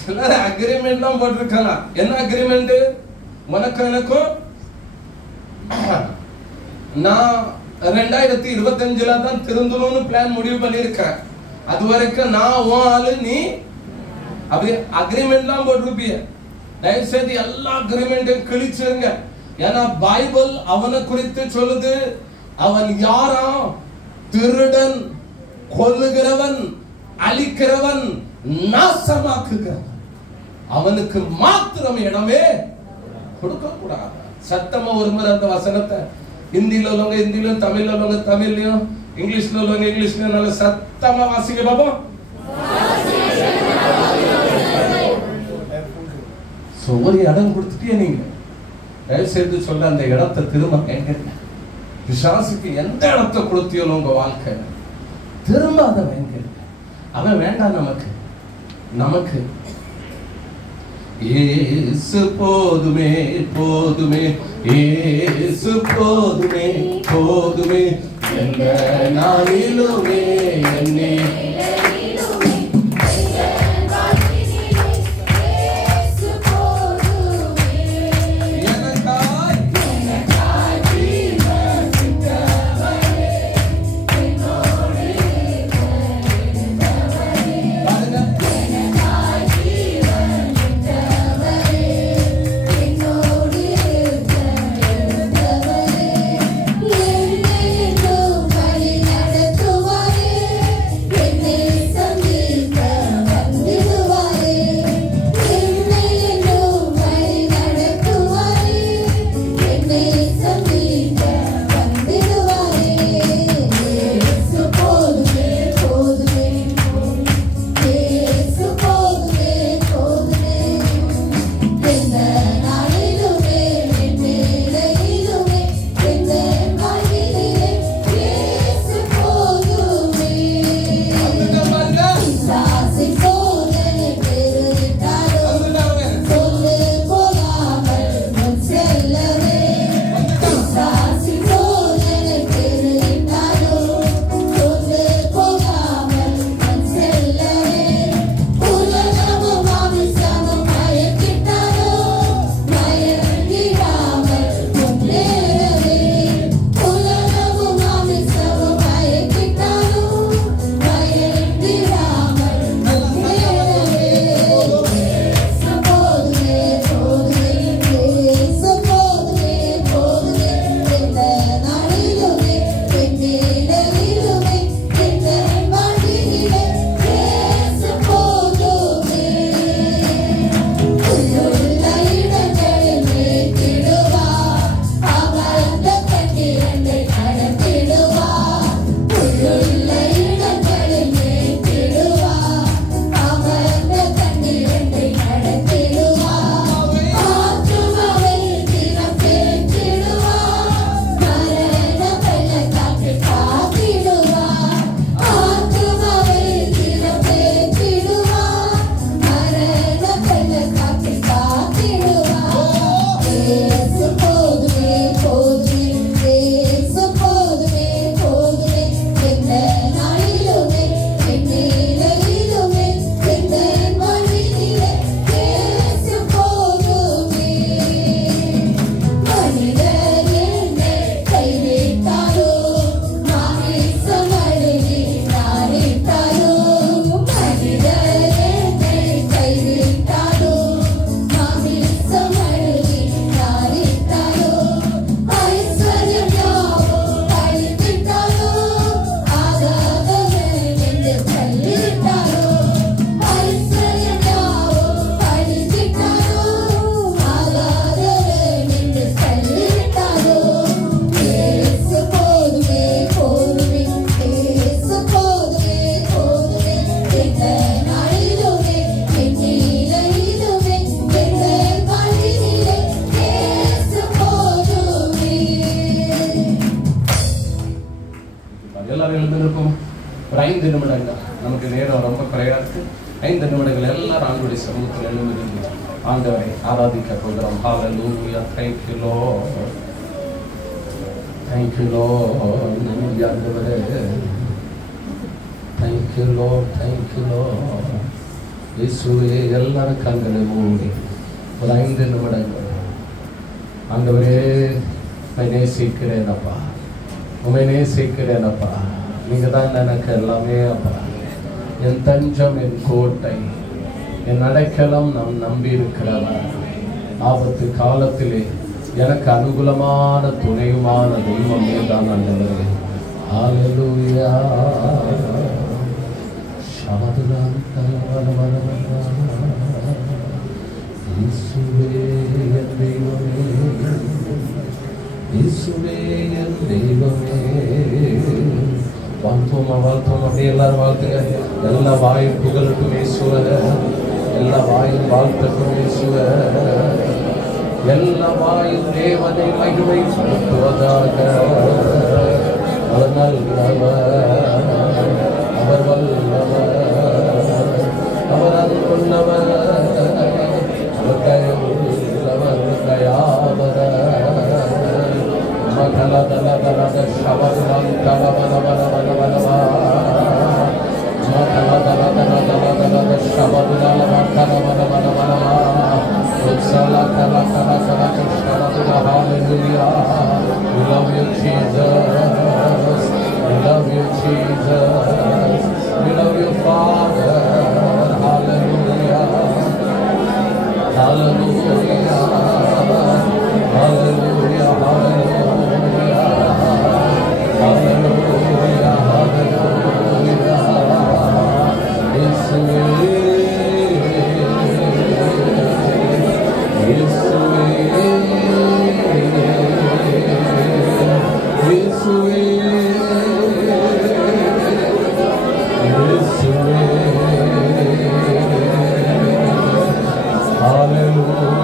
சிலர் அக்ரிமெண்ட் எல்லாம் போட்டிருக்காங்க. என்ன அக்ரிமெண்ட்? உனக்கு எனக்கும் நான் 2025 தான் திருந்தணும்னு பிளான் முடிவு பண்ணிருக்கேன். அது வரைக்கும் நான் உன் ஆளு, நீ அப்படி அக்ரிமெண்ட் எல்லாம் போட்டிருப்பீங்க. தயவு செய்து எல்லா அக்ரிமெண்ட்டையும் கிழிச்சிருங்க. ஏன்னா பைபிள் அவனை குறித்து சொல்லுது, அவன் யாரா? திருடன், கொல்லுகிறவன், அழிக்கிறவன், நாசமாக்குகிறவன். அவனுக்கு மாத்திரம் இடமே கொடுக்க கூடாது. சத்தமா ஒரு முறை அந்த வசனத்தை ஹிந்தில உள்ளவங்க ஹிந்திலும், தமிழ்ல உள்ளவங்க தமிழ்லயும், இங்கிலீஷ்ல உள்ளவங்க இங்கிலீஷ்லயும் நல்ல சத்தமா வாசிங்க பாப்போம். ஒரு இடம் கொடுத்துட்டே நீங்க தயவு செய்து சொல்ல, அந்த இடத்தை திரும்ப எங்க பிசாசுக்கு எந்த இடத்தை கொடுத்தியோ உங்க வாழ்க்கை திரும்ப அதை வேங்க. அவன் வேண்டாம் நமக்கு. நமக்கு இயேசு போதுமே, போதுமே, இயேசு போதுமே, போதுமே, எந்த நாளிலுமே என்னே என்ன 5 நிமிடங்கள், நமக்கு நேரம் ரொம்ப குறையா இருக்கு. 5 நிமிடங்கள் எல்லாரும் ஆண்டவருடைய சமூகத்தில் எழுந்து ஆண்டவரை ஆராதிக்க போகிறோம். ஹalleluya. Thank you Lord. Thank you Lord. நன்றி ஆண்டவரே. Thank you Lord. Thank you Lord. இயேசுவே, எல்லாரும் கண்களை மூடி ஒரு 5 நிமிடங்கள் ஆண்டவரே உம்மை நேசிக்கிறேன் அப்பா, உம்மை நேசிக்கிறேன் அப்பா. நீங்க தான் எனக்கு எல்லாமே அப்பா. என் தஞ்சம், என் கோட்டை, என் அடைக்கலம், நான் நம்பி இருக்கிறவர். ஆபத்து காலத்திலே எனக்கு அனுகூலமான துணையுமான தெய்வம் தான் ஆண்டவரே. ஹalleluya. இயேசுவே என் தெய்வமே, இயேசுவே என் தெய்வமே. வாழ்த்துவோமா, வாழ்த்துவோம். அப்படியே எல்லாரும் வாழ்த்துங்க. எல்லா வாயும் புகழட்டும் இயேசுவே, எல்லா வாயும் வாழ்த்தட்டும் இயேசுவே, எல்லா வாயும் தேவனை மகிமைப்படுத்துவதாக. அவர் நல்லவர், அவர் வல்லவர், அவர் அன்புள்ளவர், அவர் தயவுள்ளவர், தயாவர மகள தல தலத சவதம் தலவலவலவலவலவா மகள தல தல தல தலத சவதலவலவலவலவலவா உத்சல தல தல தல சவதல. ஹalleluya. We love you Jesus, we love you Jesus, we love you Father. Hallelujah, hallelujah, hallelujah, hallelujah, hallelujah, hallelujah. Yeshuve, Yeshuve, Yeshuve, Yeshuve. Hallelujah,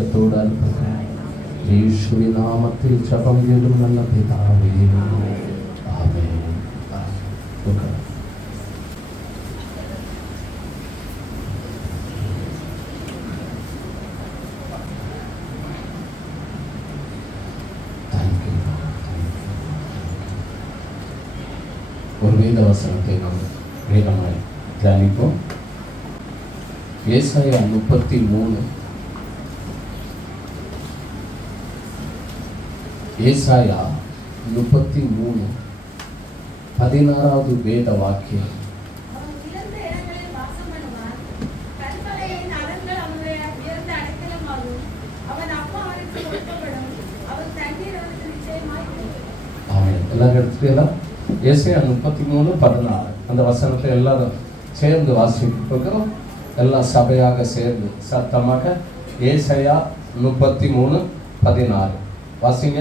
சந்தோஷத்தோடு அனுப்புகிறேன். இயேசுவின் நாமத்தில் ஜெபம் கேளும் நல்ல பிதாவே. ஆமென். ஒரு வேத வசனத்தை நாம் வேகமாய் தியானிப்போம். ஏசாயா 33. ஏசாயா 33 16வது வேத வாக்கியம். எல்லாம் எடுத்துக்கலாம். ஏசாயா 33:16 அந்த வசனத்தை எல்லாரும் சேர்ந்து வாசிக்கிறோம். எல்லாம் சபையாக சேர்ந்து சத்தமாக ஏசாயா 33:16 வாசிங்க.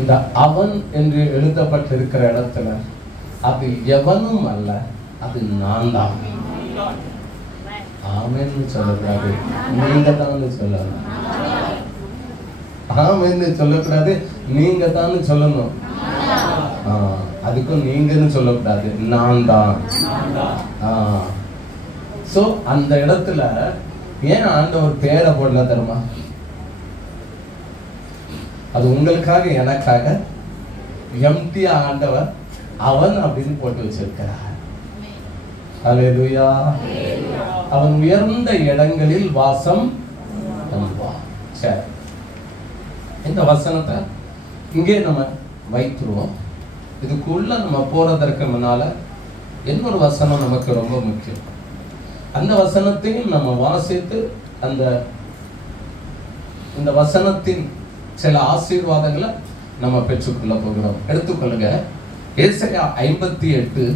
இந்த அவன் என்று எழுதப்பட்டிருக்கிற இடத்துல அது எவனும் அல்ல, அது நான் தான். ஆமென்னு சொல்லக்கூடாது, நீங்க தான் சொல்லணும். ஆமென்னு சொல்லக்கூடாது, நீங்க தான் சொல்லணும். அதுக்கும் நீங்கன்னு சொல்லக்கூடாது, நான் தான். சோ அந்த இடத்துல ஏன் ஆண்டவர் பேரை போடல தருமா? அது உங்களுக்காக எனக்காக எம்டியா ஆண்டவர் அவன் அப்படின்னு போட்டு வச்சிருக்கிறார். அல்லேலூயா. அவன் உயர்ந்த இடங்களில் வாசம் பண்ணுவான். சரி, இந்த வசனத்தை இங்கே நம்ம வைத்துருவோம். இதுக்குள்ள நம்ம போறதற்கு முன்னால இன்னொரு வசனம் நமக்கு ரொம்ப முக்கியம். அந்த வசனத்தையும் நம்ம வாசித்து இந்த வசனத்தின் சில ஆசீர்வாதங்களை நம்ம பெற்றுக்கொள்ள போகிறோம். எடுத்துக்கொள்ளுங்க. ஏசாயா 58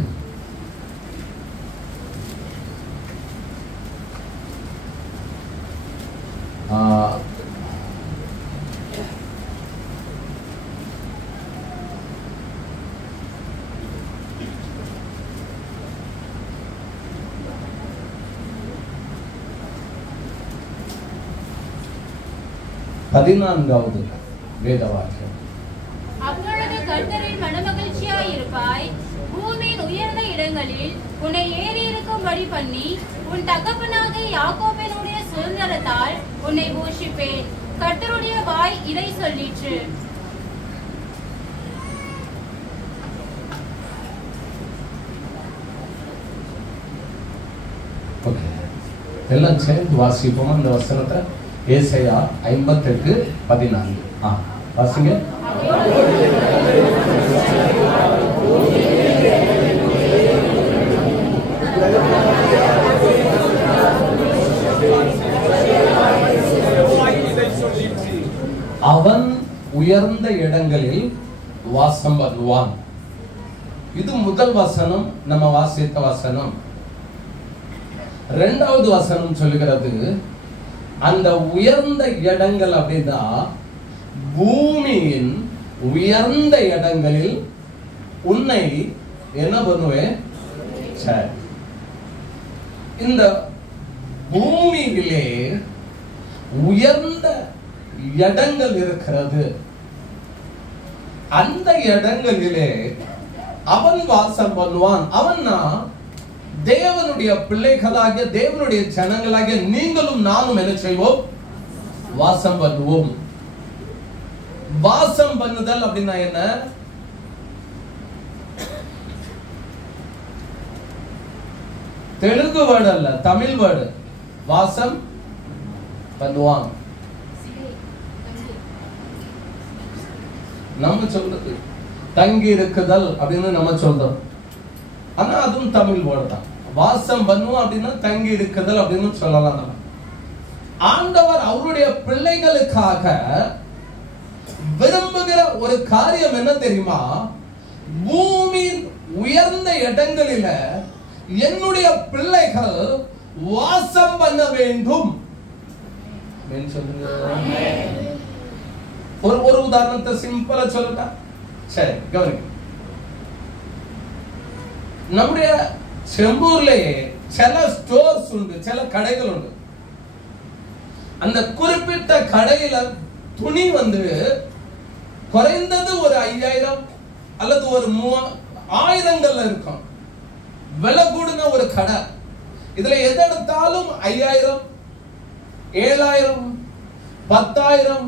14வது வேத வாக்கியம். அப்பொழுது கர்த்தரின் மனமகிழ்ச்சியாய் இருப்பாய், பூமியின் உயர்ந்த இடங்களில் உன்னை ஏறி இருக்கும்படி பண்ணி உன் தகப்பனாகிய யாக்கோபினுடைய சுதந்திரத்தால் உன்னை போஷிப்பேன். கர்த்தருடைய வாய் இதை சொல்லிற்று. எல்லாம் சேர்ந்து வாசிப்போம் அந்த வசனத்தை. ஏசாயா 58:14 வாசிங்க. அவன் உயர்ந்த இடங்களில் வாசம் பண்ணுவான். இது முதல் வசனம், நம்ம வாசித்த வசனம். இரண்டாவது வசனம் சொல்லுகிறது, அந்த உயர்ந்த இடங்கள் அப்படின்னா பூமியின் உயர்ந்த இடங்களில் உன்னை என்ன பண்ணுவேன். இந்த பூமியிலே உயர்ந்த இடங்கள் இருக்கிறது. அந்த இடங்களிலே அவன் வாசம் பண்ணுவான். அவன்னா தேவனுடைய பிள்ளைகளாகிய தேவனுடைய ஜனங்களாகிய நீங்களும் நானும் என்ன செய்வோம்? வாசம் பண்ணுவோம். வாசம் பண்ணுதல் அப்படின்னா என்ன? தெலுங்கு வேர்டு அல்ல, தமிழ் வேர்டு. வாசம் பண்ணுவான். நம்ம சொல்றது தங்கி இருக்குதல் அப்படின்னு நம்ம சொல்றோம். ஆனா அதுவும் தமிழ் வேர்டு தான். வாசம் பண்ணுவோம் அப்படின்னா தங்கி இருக்குதல் அப்படின்னு சொல்லலாம். நம்ம ஆண்டவர் அவருடைய பிள்ளைகளுக்காக விரும்புகிற ஒரு காரியம் என்ன தெரியுமா? பூமியின் உயர்ந்த இடங்களில என்னுடைய பிள்ளைகள் வாசம் பண்ண வேண்டும். ஒரு உதாரணத்தை சிம்பிளா சொல்லட்டா, சரி கவனிங்க. நம்முடைய செம்பூர்லயே சில ஸ்டோர்ஸ் உண்டு, சில கடைகள் உண்டு. அந்த குறிப்பிட்ட கடையில துணி குறைந்தது ஒரு 5000 அல்லது ஒரு 3000 இருக்கும். விலை கூடின ஒரு கடை. இதுல எது எடுத்தாலும் 5000, 7000, 10,000,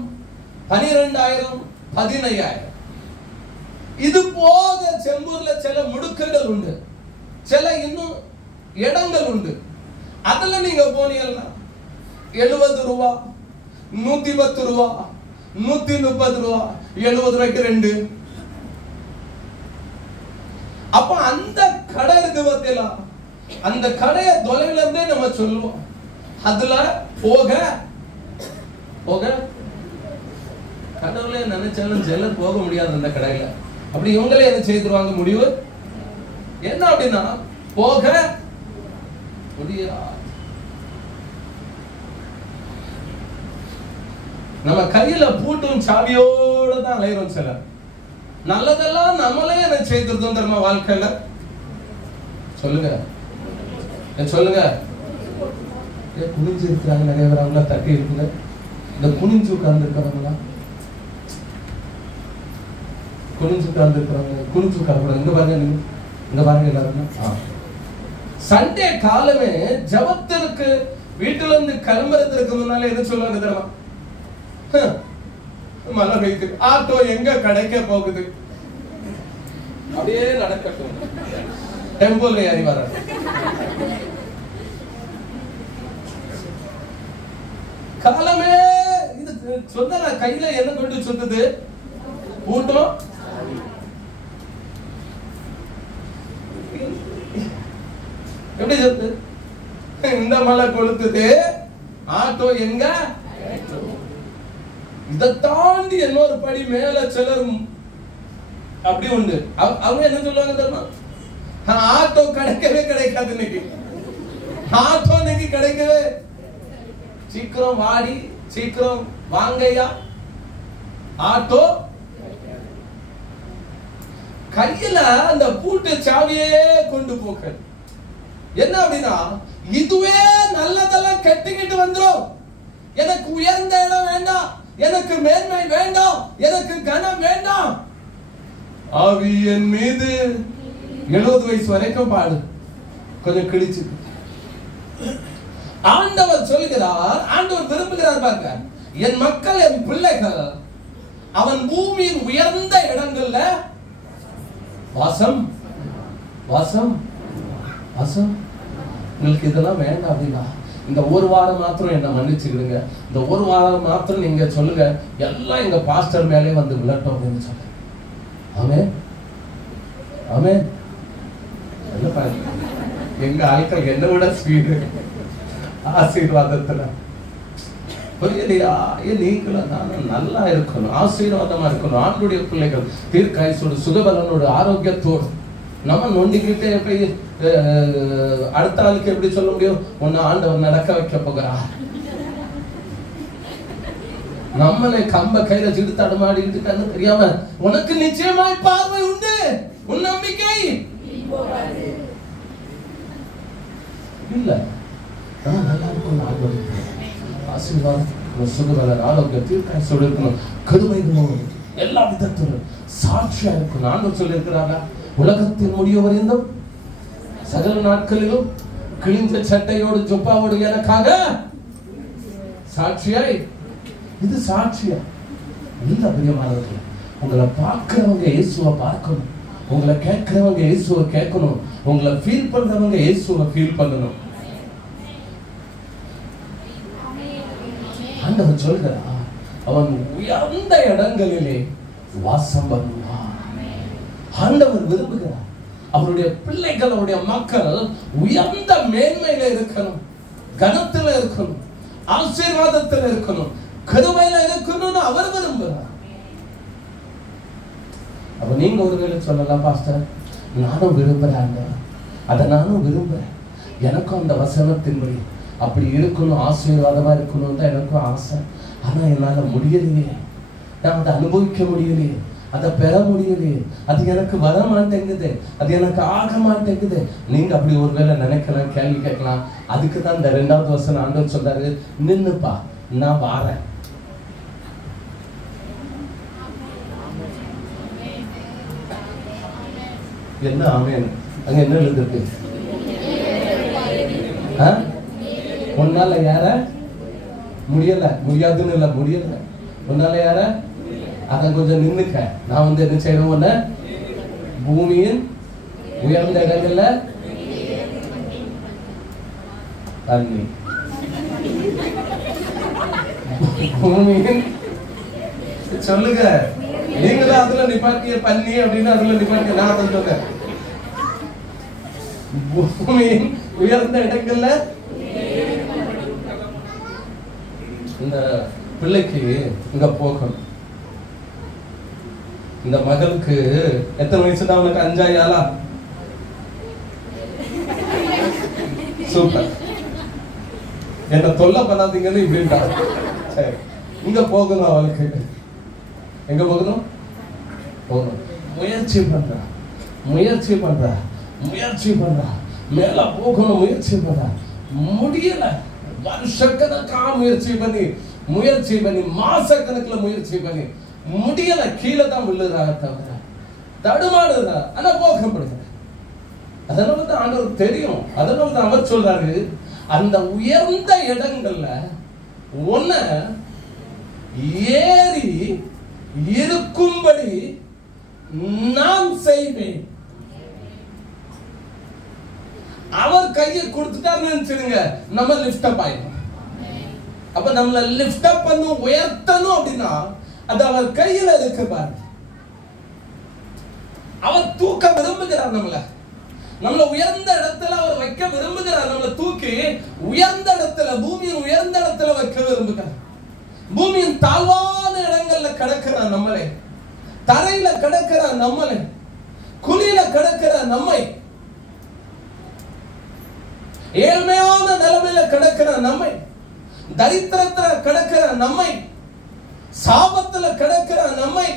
12,000, 15,000. இது போக செம்பூர்ல சில முடுக்குகள் உண்டு, சில இன்னும் இடங்கள் உண்டு. அதுல நீங்க போனீங்கன்னா 70 ரூபா, 110 ரூபா, 130 ரூபா, 70 ரூபாய்க்கு 2. அப்ப அந்த கடை இருக்கு பார்த்தீங்களா, அந்த கடையை தொலைவில் இருந்தே நம்ம சொல்லுவோம். அதுல போக போக கடவுளே நினைச்சாலும் ஜெயிலர் போக முடியாது அந்த கடையில. அப்படி இவங்களே என்ன செய்திருவாங்க, முடிவு என்ன அப்படின்னா போக முடியாது. நம்ம கையில பூட்டும் சாவியோட தான் அலைகிறோம். சிலர் நல்லதெல்லாம் நம்மளே என்ன செய்திருந்தோம் தெரியுமா வாழ்க்கையில? சொல்லுங்க சொல்லுங்க. குனிஞ்சு இருக்கிறாங்க நிறைய பேர், அவங்கள தட்டி இருக்குங்க. இந்த குனிஞ்சு உட்கார்ந்து இருக்கிறவங்களா, குனிஞ்சு உட்கார்ந்து இருக்கிறாங்க, குனிஞ்சு உட்கார்ந்து இங்க பாருங்க, இங்க பாருங்க எல்லாரும். சண்டே காலமே ஜபத்திற்கு வீட்டுல இருந்து கிளம்புறதுக்கு முன்னால என்ன சொல்லுவாங்க தெரியுமா? மழை பெய்யுது, ஆட்டோ எங்க கிடைக்க போகுது, அப்படியே நடக்கட்டும், டெம்போல ஏறி வர. காலமே இது சொன்ன கையில என்ன கொண்டு சுத்துது, கூட்டம். எப்படி சொத்து? இந்த மழை கொளுத்துது, ஆட்டோ எங்க? இதை தாண்டி இன்னொரு படி மேல சிலர் அப்படி உண்டு. அவங்க என்ன சொல்லுவாங்க தெரியுமா? ஆட்டோ கிடைக்கவே கிடைக்காது இன்னைக்கு, ஆட்டோ இன்னைக்கு கிடைக்கவே. சீக்கிரம் வாடி, சீக்கிரம் வாங்கய்யா, ஆட்டோ. கையில அந்த பூட்டு சாவியே கொண்டு போக என்ன அப்படின்னா, இதுவே நல்லதெல்லாம் கெட்டுக்கிட்டு வந்துரும். எனக்கு உயர்ந்த இடம் வேண்டாம், எனக்கு மேன்மை வேண்டாம், எனக்கு கனம் வேண்டாம். ஆவி என் மீது 70 வயசு வரைக்கும் பாடு, கொஞ்சம் கிழிச்சு. ஆண்டவர் சொல்கிறார், ஆண்டவர் விரும்புகிறார் பாருங்க, என் மக்கள், என் பிள்ளைகள் அவன் பூமியின் உயர்ந்த இடங்கள்ல வாசம் வாசம் வாசம். உங்களுக்கு இதெல்லாம் வேண்டாம் அப்படின்னா இந்த ஒரு வாரம் மாத்திரம் என்ன மன்னிச்சுக்கிடுங்க, இந்த ஒரு வாரம் மாத்திரம் நீங்க சொல்லுங்க, எல்லாம் எங்க பாஸ்டர் மேலே வந்து விழட்டும் அப்படின்னு சொல்லுங்க. ஆமே ஆமே. என்ன பாருங்க, எங்க ஆட்கள் என்ன விட ஸ்பீடு ஆசீர்வாதத்துல. புரியலையா? நீங்களும் நானும் நல்லா இருக்கணும், ஆசீர்வாதமா இருக்கணும். ஆண்டுடைய பிள்ளைகள் தீர்க்காயுசோடு, சுகபலனோடு, ஆரோக்கியத்தோடு. நம்ம நொண்டிக்கிட்டே எப்படி அடுத்த ஆளுக்கு எப்படி சொல்ல முடியும், உன்னை ஆண்டவர் நடக்க வைக்க போகிறார். நம்மளே கம்ப கையில சிடு தடுமாடிட்டு கண்ணு தெரியாம, உனக்கு நிச்சயமாய் பார்வை உண்டு, உன் நம்பிக்கை இல்ல. நல்லா இருக்கணும், ஆசீர்வாதம், சுகபலன், ஆரோக்கியம், தீர்க்காயுசோடு இருக்கணும், கருமைகளும் எல்லா விதத்திலும் சாட்சியா இருக்கணும். ஆண்டவர் சொல்லி இருக்கிறாங்க, உலகத்தின் முடிவு வரைந்தும் சகல நாட்களிலும் கிழிந்த சட்டையோடு ஜொப்பாவோடு எனக்காக சாட்சியாய். இது சாட்சியா இல்ல பிரியமானவர்களே. உங்களை பார்க்கிறவங்க இயேசுவை பார்க்கணும், உங்களை கேட்கிறவங்க இயேசுவை கேட்கணும், உங்களை ஃபீல் பண்றவங்க இயேசுவை ஃபீல் பண்ணணும். ஆண்டவர் சொல்கிறார், அவன் உயர்ந்த இடங்களிலே வாசம் பண்ணுவான். ஆண்டவர் விரும்புகிறார் அவருடைய பிள்ளைகள், அவருடைய மக்கள் உயர்ந்த மேன்மையில இருக்கணும், கனத்துல இருக்கணும், ஆசீர்வாதத்துல இருக்கணும், கருமையில இருக்கணும்னு அவர் விரும்புகிறார். அப்ப நீங்க ஒருவேளை சொல்லலாம், பாஸ்டர் நானும் விரும்புறேன், அதை நானும் விரும்புறேன், எனக்கும் அந்த வசனத்தின்படி அப்படி இருக்கணும், ஆசீர்வாதமா இருக்கணும் தான் எனக்கும் ஆசை. ஆனா என்னால முடியலையே, நான் அதை அனுபவிக்க முடியலையே. அதை பெற முடியலையே, அது எனக்கு வர மாட்டேங்குது, அது எனக்கு ஆக மாட்டேங்குது. நீங்க அப்படி ஒருவேளை நினைக்கலாம், கேள்வி கேட்கலாம். அதுக்கு தான் இந்த 2வது வசனம் ஆண்டவர் சொல்றாரு, நின்னுப்பா நான் வாரேன். என்ன ஆமென்? அங்க என்ன எழுதிருக்கு? உன்னால யார முடியல, முடியாதுன்னு இல்ல, முடியல. உன்னால யார அத கொஞ்சம் நின்னுக்க. நான் என்ன செய்யணும், உன்ன பூமியின் உயர்ந்த இடங்கள்ல தண்ணி, பூமியின் சொல்லுங்க, நீங்களும் அதுல நிப்பாட்டிய பண்ணி அப்படின்னு அதுல நிப்பாட்டிய. நான் அதை சொல்றேன், பூமியின் உயர்ந்த இடங்கள்ல. இந்த பிள்ளைக்கு இங்க போகணும். இந்த மகளுக்கு எத்தனை வயசுதான்? அவனுக்கு 5 ஆளா? சூப்பர். என்ன தொல்லை பண்ணாதீங்கன்னு இப்படின்டா. சரி, இங்க போகணும். அவளுக்கு எங்க போகணும்? போகணும். முயற்சி பண்றா, முயற்சி பண்றா, முயற்சி பண்றா, மேல போகணும், முயற்சி பண்றா. முடியல. வருஷக்கணக்கா முயற்சி பண்ணி மாசக்கணக்குல முயற்சி பண்ணி முடியல. கீழே தான் விழுறாங்க தவிர தடுமாடுறா. ஆனா போகப்படுற. அதனால தான் ஆண்டவர் தெரியும். அதனால தான் அவர் சொல்றாரு, அந்த உயர்ந்த இடங்கள்ல ஒன்ன ஏறி இருக்கும்படி நான் செய்வேன். அவர் கையை கொடுத்துட்டாருன்னு நினைச்சிடுங்க, நம்ம லிஃப்ட் அப் ஆயிடும். அப்ப நம்மள லிஃப்ட் அப் பண்ணும், உயர்த்தணும் அப்படின்னா அது அவர் கையில இருக்கு பாருங்க. அவர் தூக்க விரும்புகிறார் நம்மள உயர்ந்த இடத்துல அவர் வைக்க விரும்புகிறார். நம்மளை தூக்கி உயர்ந்த இடத்துல, பூமியின் உயர்ந்த இடத்துல வைக்க விரும்புகிறார். பூமியின் தாழ்வான இடங்கள்ல கிடக்கிறார் நம்மளே, தரையில கிடக்கிறார் நம்மளே, குழியில கிடக்கிறார் நம்மை, ஏழ்மையான நிலைமையில கிடக்கிற நம்மை, தரித்திரத்துல கிடக்கிற நம்மை, சாபத்துல கிடக்கிற நம்மை,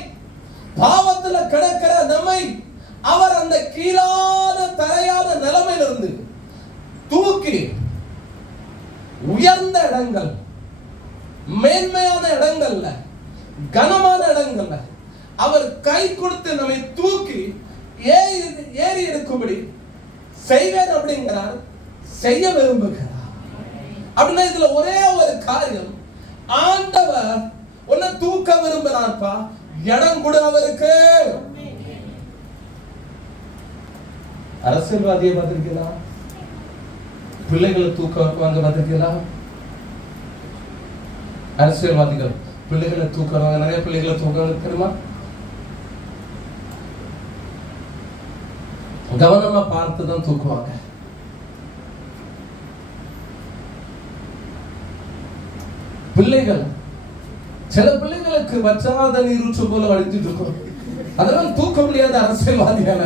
பாவத்துல கிடக்கிற நம்மை அவர் அந்த கீழான தரையான நிலைமையிலிருந்து தூக்கி உயர்ந்த இடங்கள், மேன்மையான இடங்கள்ல, கனமான இடங்கள்ல அவர் கை கொடுத்து நம்மை தூக்கி ஏறி இருக்கும்படி செய்வேன் அப்படிங்கிறார். செய்ய விரும்புகிறார். அப்படின்னா இதுல ஒரே ஒரு காரியம், ஆண்டவர் உன்னை தூக்க விரும்புறார்ப்பா, இடம் கொடு அவருக்கு. அரசியல்வாதியை பார்த்திருக்கீங்களா? பிள்ளைகளை தூக்க வைப்பாங்க பார்த்திருக்கீங்களா? அரசியல்வாதிகள் பிள்ளைகளை தூக்குறவங்க, நிறைய பிள்ளைகளை தூக்குறாங்க தெரியுமா? கவனமா பார்த்துதான் தூக்குவாங்க. பிள்ளைகள், சில பிள்ளைகளுக்கு வற்றாத நீரூற்று போல வடிஞ்சிட்டு இருக்கும். அதெல்லாம் தூக்க முடியாத அரசியல்வாதியான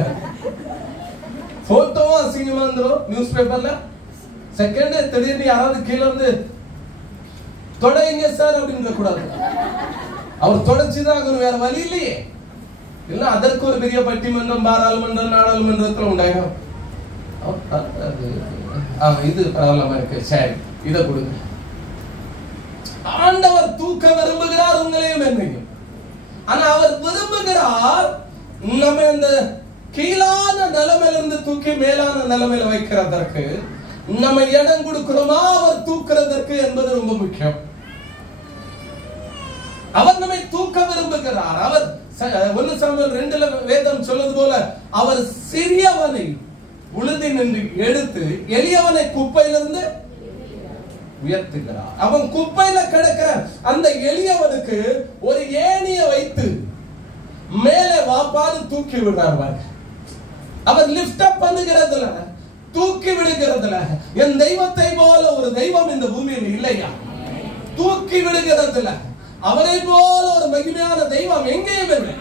போட்டோவா அசிங்கமா இருந்தோம் நியூஸ் பேப்பர்ல. செகண்ட் திடீர்னு யாராவது கீழே இருந்து தொடைங்க சார் அப்படின்னு கூடாது. அவர் தொடச்சுதான் ஆகணும், வேற வழி இல்லையே. இல்ல அதற்கு ஒரு பெரிய பட்டிமன்றம், பாராளுமன்றம், நாடாளுமன்றத்துல உண்டாயிடும். இது பரவாயில்லாம இருக்கு, சரி இதை கொடுங்க. ஆண்டவர் தூக்க விரும்புகிறார் உங்களையும் என்னையும். ஆனா அவர் விரும்புகிறார் நம்ம இந்த கீழான நிலைமையிலிருந்து தூக்கி மேலான நிலைமையில வைக்கிறதற்கு நம்ம இடம் கொடுக்கிறோமா அவர் தூக்குறதற்கு என்பது ரொம்ப முக்கியம். அவர் நம்மை தூக்க விரும்புகிறார். அவர் 1 சாமுவேல் 2 வேதம் சொல்வது போல அவர் சிறியவனை உழுதி நின்று எடுத்து எளியவனை குப்பையிலிருந்து உயர்த்துகிறார். அவன் குப்பையில கிடக்கிற அந்த எளியவனுக்கு ஒரு ஏணியை வைத்து மேலே வாப்பாடு தூக்கி விடுறார். அவர் லிஃப்ட் அப் பண்ணுகிறதுல, தூக்கி விடுகிறதுல என் தெய்வத்தை போல ஒரு தெய்வம் இந்த பூமியில் இல்லையா? தூக்கி விடுகிறதுல அவரை போல ஒரு மகிமையான தெய்வம் எங்கேயும் இல்லை.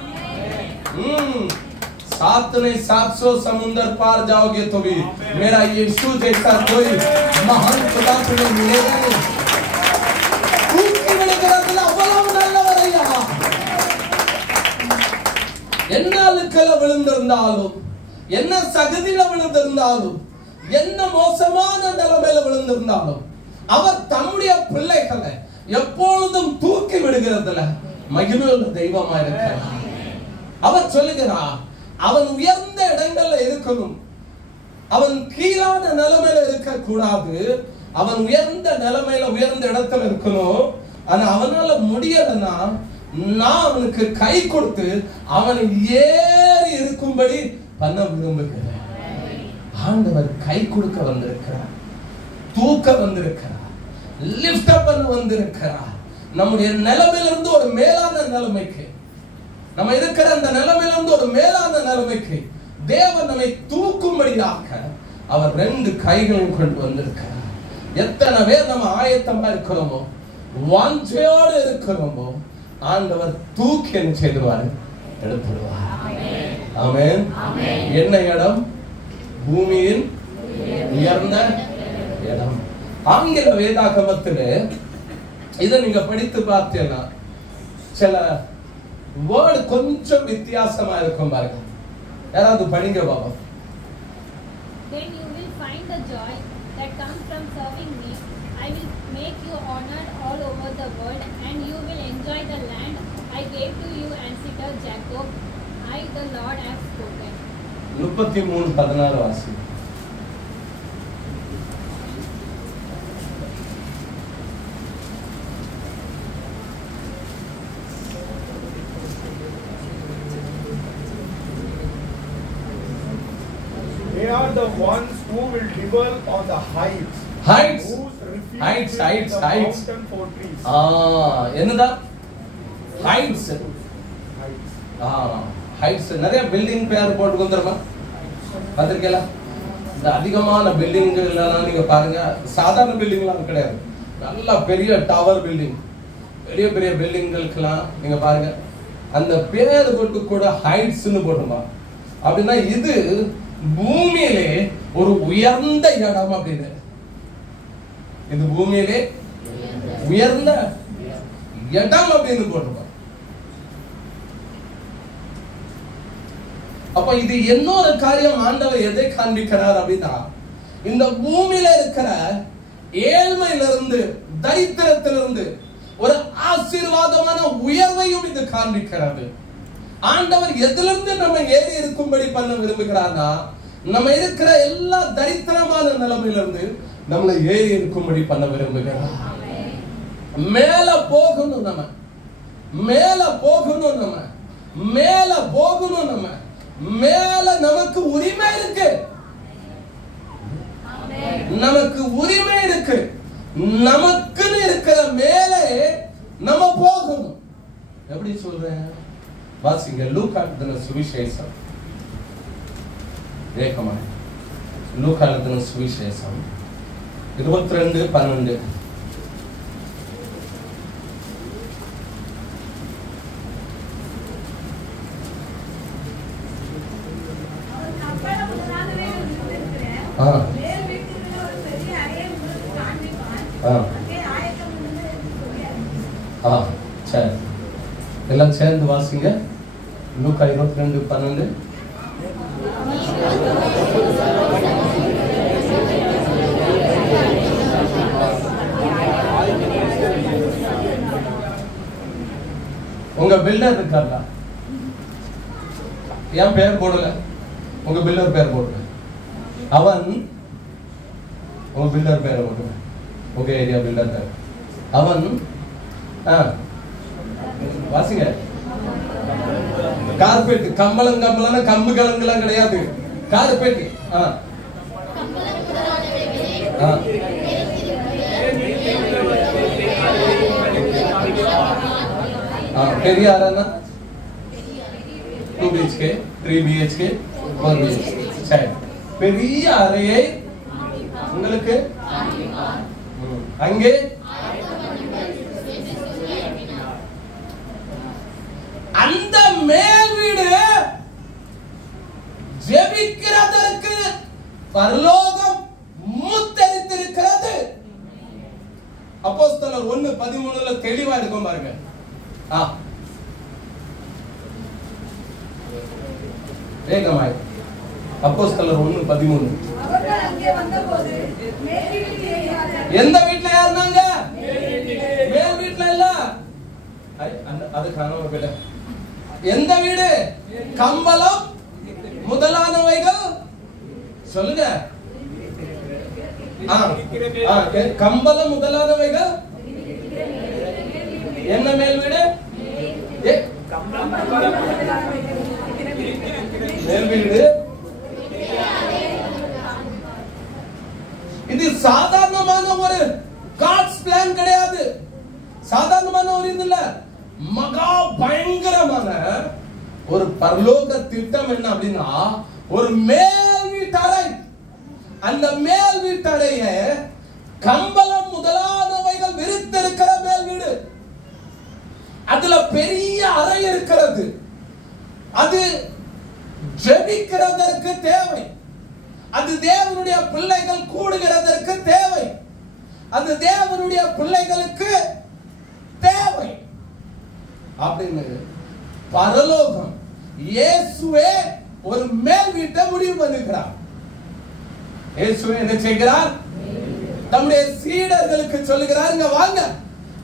सात ने 700 समुंदर पार जाओगे तो भी मेरा यीशु जैसा कोई महान खुदा तुम्हें मिलेगा नहीं. என்ன அழுக்கல விழுந்திருந்தாலும், என்ன சகதியில விழுந்திருந்தாலும், என்ன மோசமான நிலைமையில விழுந்திருந்தாலும், அவர் தம்முடைய பிள்ளைகளை எப்பொழுதும் தூக்கி விடுகிறதுல மகிமையுள்ள தெய்வமா இருக்கிறார். அவர் சொல்லுகிறார், அவன் உயர்ந்த இடங்கள்ல இருக்கணும், அவன் கீழான நிலைமையில இருக்க கூடாது. அவன் உயர்ந்த நிலைமையில உயர்ந்த இடத்துல இருக்கணும். ஆனா அவனால முடியலன்னா நான் அவனுக்கு கை கொடுத்து அவனை ஏறி இருக்கும்படி பண்ண விரும்புகிறேன். ஆண்டவர் கை கொடுக்க வந்திருக்கிறார், தூக்க வந்திருக்கிறார், லிஃப்ட் அப் பண்ண வந்திருக்கிறார். நம்முடைய நிலைமையிலிருந்து ஒரு மேலான நிலைமைக்கு, நம்ம இருக்கிற அந்த நிலைமையிலிருந்து ஒரு மேலான நிலைமைக்கு தேவன் நம்மை தூக்கும்படியாக அவர் 2 கைகளையும் கொண்டு வந்திருக்கிறார். எத்தனை பேர் நம்ம ஆயத்தமா இருக்கிறோமோ, வாஞ்சையோடு இருக்கிறோமோ, ஆண்டவர் தூக்கி என்ன செய்துவாரு, எடுத்துடுவார். ஆமென். என்ன இடம்? பூமியின் உயர்ந்த இடம். ஆங்கில வேதாகமத்திலே இதை நீங்க படித்து பார்த்தீங்கன்னா சில வேர்டு கொஞ்சம் வித்தியாசமா இருக்கும் பாருங்க. யாராவது படிங்க Baba. Then you will find the joy that comes from serving me. I will make you honored all over the world, and you will enjoy the land I gave to you ancestor Jacob. I, the Lord, have spoken. 33:16 வாசி. They are the ones who will dwell on the heights. Heights. Whose refuge Heights, is heights, the heights. mountain fortress. என்னடா ஹைட்ஸ்? Heights. ஹைட்ஸ் நிறைய பில்டிங் பேர் போட்டு வந்துருமா பார்த்திருக்கீங்களா? இந்த அதிகமான பில்டிங்கள் எல்லாம் நீங்க பாருங்க, சாதாரண பில்டிங்லாம் கிடையாது, நல்ல பெரிய டவர் பில்டிங், பெரிய பெரிய பில்டிங்களுக்கெல்லாம் நீங்க பாருங்க அந்த பேர் போட்டு கூட ஹைட்ஸ்னு போட்டுமா. அப்படின்னா இது பூமியிலே ஒரு உயர்ந்த இடம் அப்படின்னு. இது பூமியிலே உயர்ந்த இடம் அப்படின்னு போட்டுமா. அப்ப இது இன்னொரு காரியம் ஆண்டவர் எதை காண்பிக்கிறார் அப்படின்னா, இந்த பூமியில இருக்கிற ஏழ்மையிலிருந்து, தரித்திரத்திலிருந்து ஒரு ஆசீர்வாதமான உயர்வையும் இது காண்பிக்கிறது. ஆண்டவர் எதிலிருந்து நம்ம ஏறி இருக்கும்படி பண்ண விரும்புகிறார்னா, நம்ம இருக்கிற எல்லா தரித்திரமான நிலைமையிலிருந்து நம்மளை ஏறி இருக்கும்படி பண்ண விரும்புகிறார். மேல போகணும், நம்ம மேல போகணும், நம்ம மேல போகணும், நம்ம மேல நமக்கு உரிமை இருக்கு, நமக்கு உரிமை இருக்கு. நமக்குன்னு இருக்கிற மேலே நம்ம போகணும். எப்படி சொல்றேன் வாசிங்க. லூக்கா எழுதின சுவிசேஷம், வேகமாக லூக்கா எழுதின சுவிசேஷம் 22:12. சரி, எல்லாம் சேர்ந்து வாசிங்க. லூக்கா 22:12. உங்க பில்டர் இருக்காரா? ஏன் பேர் போடல? உங்க பில்டர் பேர் போடுங்க. அவன் உங்க பில்டர் பேரை போடுங்க. உங்க ஏரியா பில்டர் பேர் அவன். வாசிங்க. கார்பெட், கம்பளம் கம்பளம்னா கம்பு கலங்கெல்லாம் கிடையாது, கார்பெட். பெரிய அறைனா 2 BHK, 3 BHK, 4 BHK. சரி, பெரிய அறையை உங்களுக்கு அங்கே அந்த மேல் வீடு ஜெபிக்கிறதற்கு பரலோகம் முத்தரித்திருக்கிறது. அப்போஸ்தலர் 1:13 தெளிவா இருக்கும் பாருங்க. வேகமாய். அப்போஸ்தலர் 1:13. எந்த வீட்டுல யாருனாங்க? மேல் வீட்டுல இல்ல. அது காணாம போயிட்ட. எந்த வீடு? கம்பளம் முதலானவைகள் சொல்லுங்க. கம்பளம் முதலானவைகள் என்ன மேல் வீடு? மேல் வீடு. இது சாதாரணமான ஒரு காட்ஸ் பிளான் கிடையாது. சாதாரணமான ஒரு இது இல்ல. மகா பயங்கரமான ஒரு பரலோக திட்டம். என்ன அப்படின்னா ஒரு மேல் வீட்டறை. அந்த மேல் வீட்டறைய கம்பளம் முதலானவைகள் விரித்திருக்கிற மேல் வீடு. அதுல பெரிய அறை இருக்கிறது. அது ஜெபிக்கிறதற்கு தேவை. அது தேவனுடைய பிள்ளைகள் கூடுகிறதற்கு தேவை. அது தேவனுடைய பிள்ளைகளுக்கு தேவை அப்படின்னு பரலோகம் இயேசுவே ஒரு மேல் வீட்டை முடிவு பண்ணுகிறார். இயேசுவே என்ன செய்கிறார்? தம்முடைய சீடர்களுக்கு சொல்லுகிறார், இங்க வாங்க,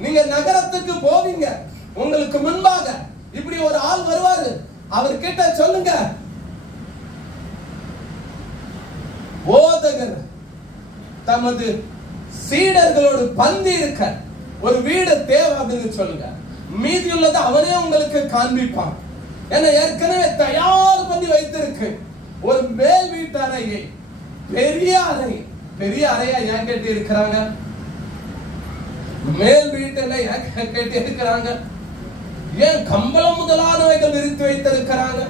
நீங்க நகரத்துக்கு போவீங்க, உங்களுக்கு முன்பாக இப்படி ஒரு ஆள் வருவாரு, அவர்கிட்ட சொல்லுங்க, போதகர் தமது சீடர்களோடு பந்தி இருக்க ஒரு வீடு தேவை அப்படின்னு சொல்லுங்க. மீதி உள்ளது அவனே உங்களுக்கு காண்பிப்பான். ஏன்னா ஏற்கனவே தயார் பண்ணி வைத்திருக்கு ஒரு மேல் வீட்டு அறையை. பெரிய அறை. பெரிய அறையா ஏன் கேட்டு இருக்கிறாங்க? மேல் வீட்டுல ஏன் கேட்டு இருக்கிறாங்க? ஏன் கம்பளம் முதலானவைகள் விரித்து வைத்திருக்கிறாங்க?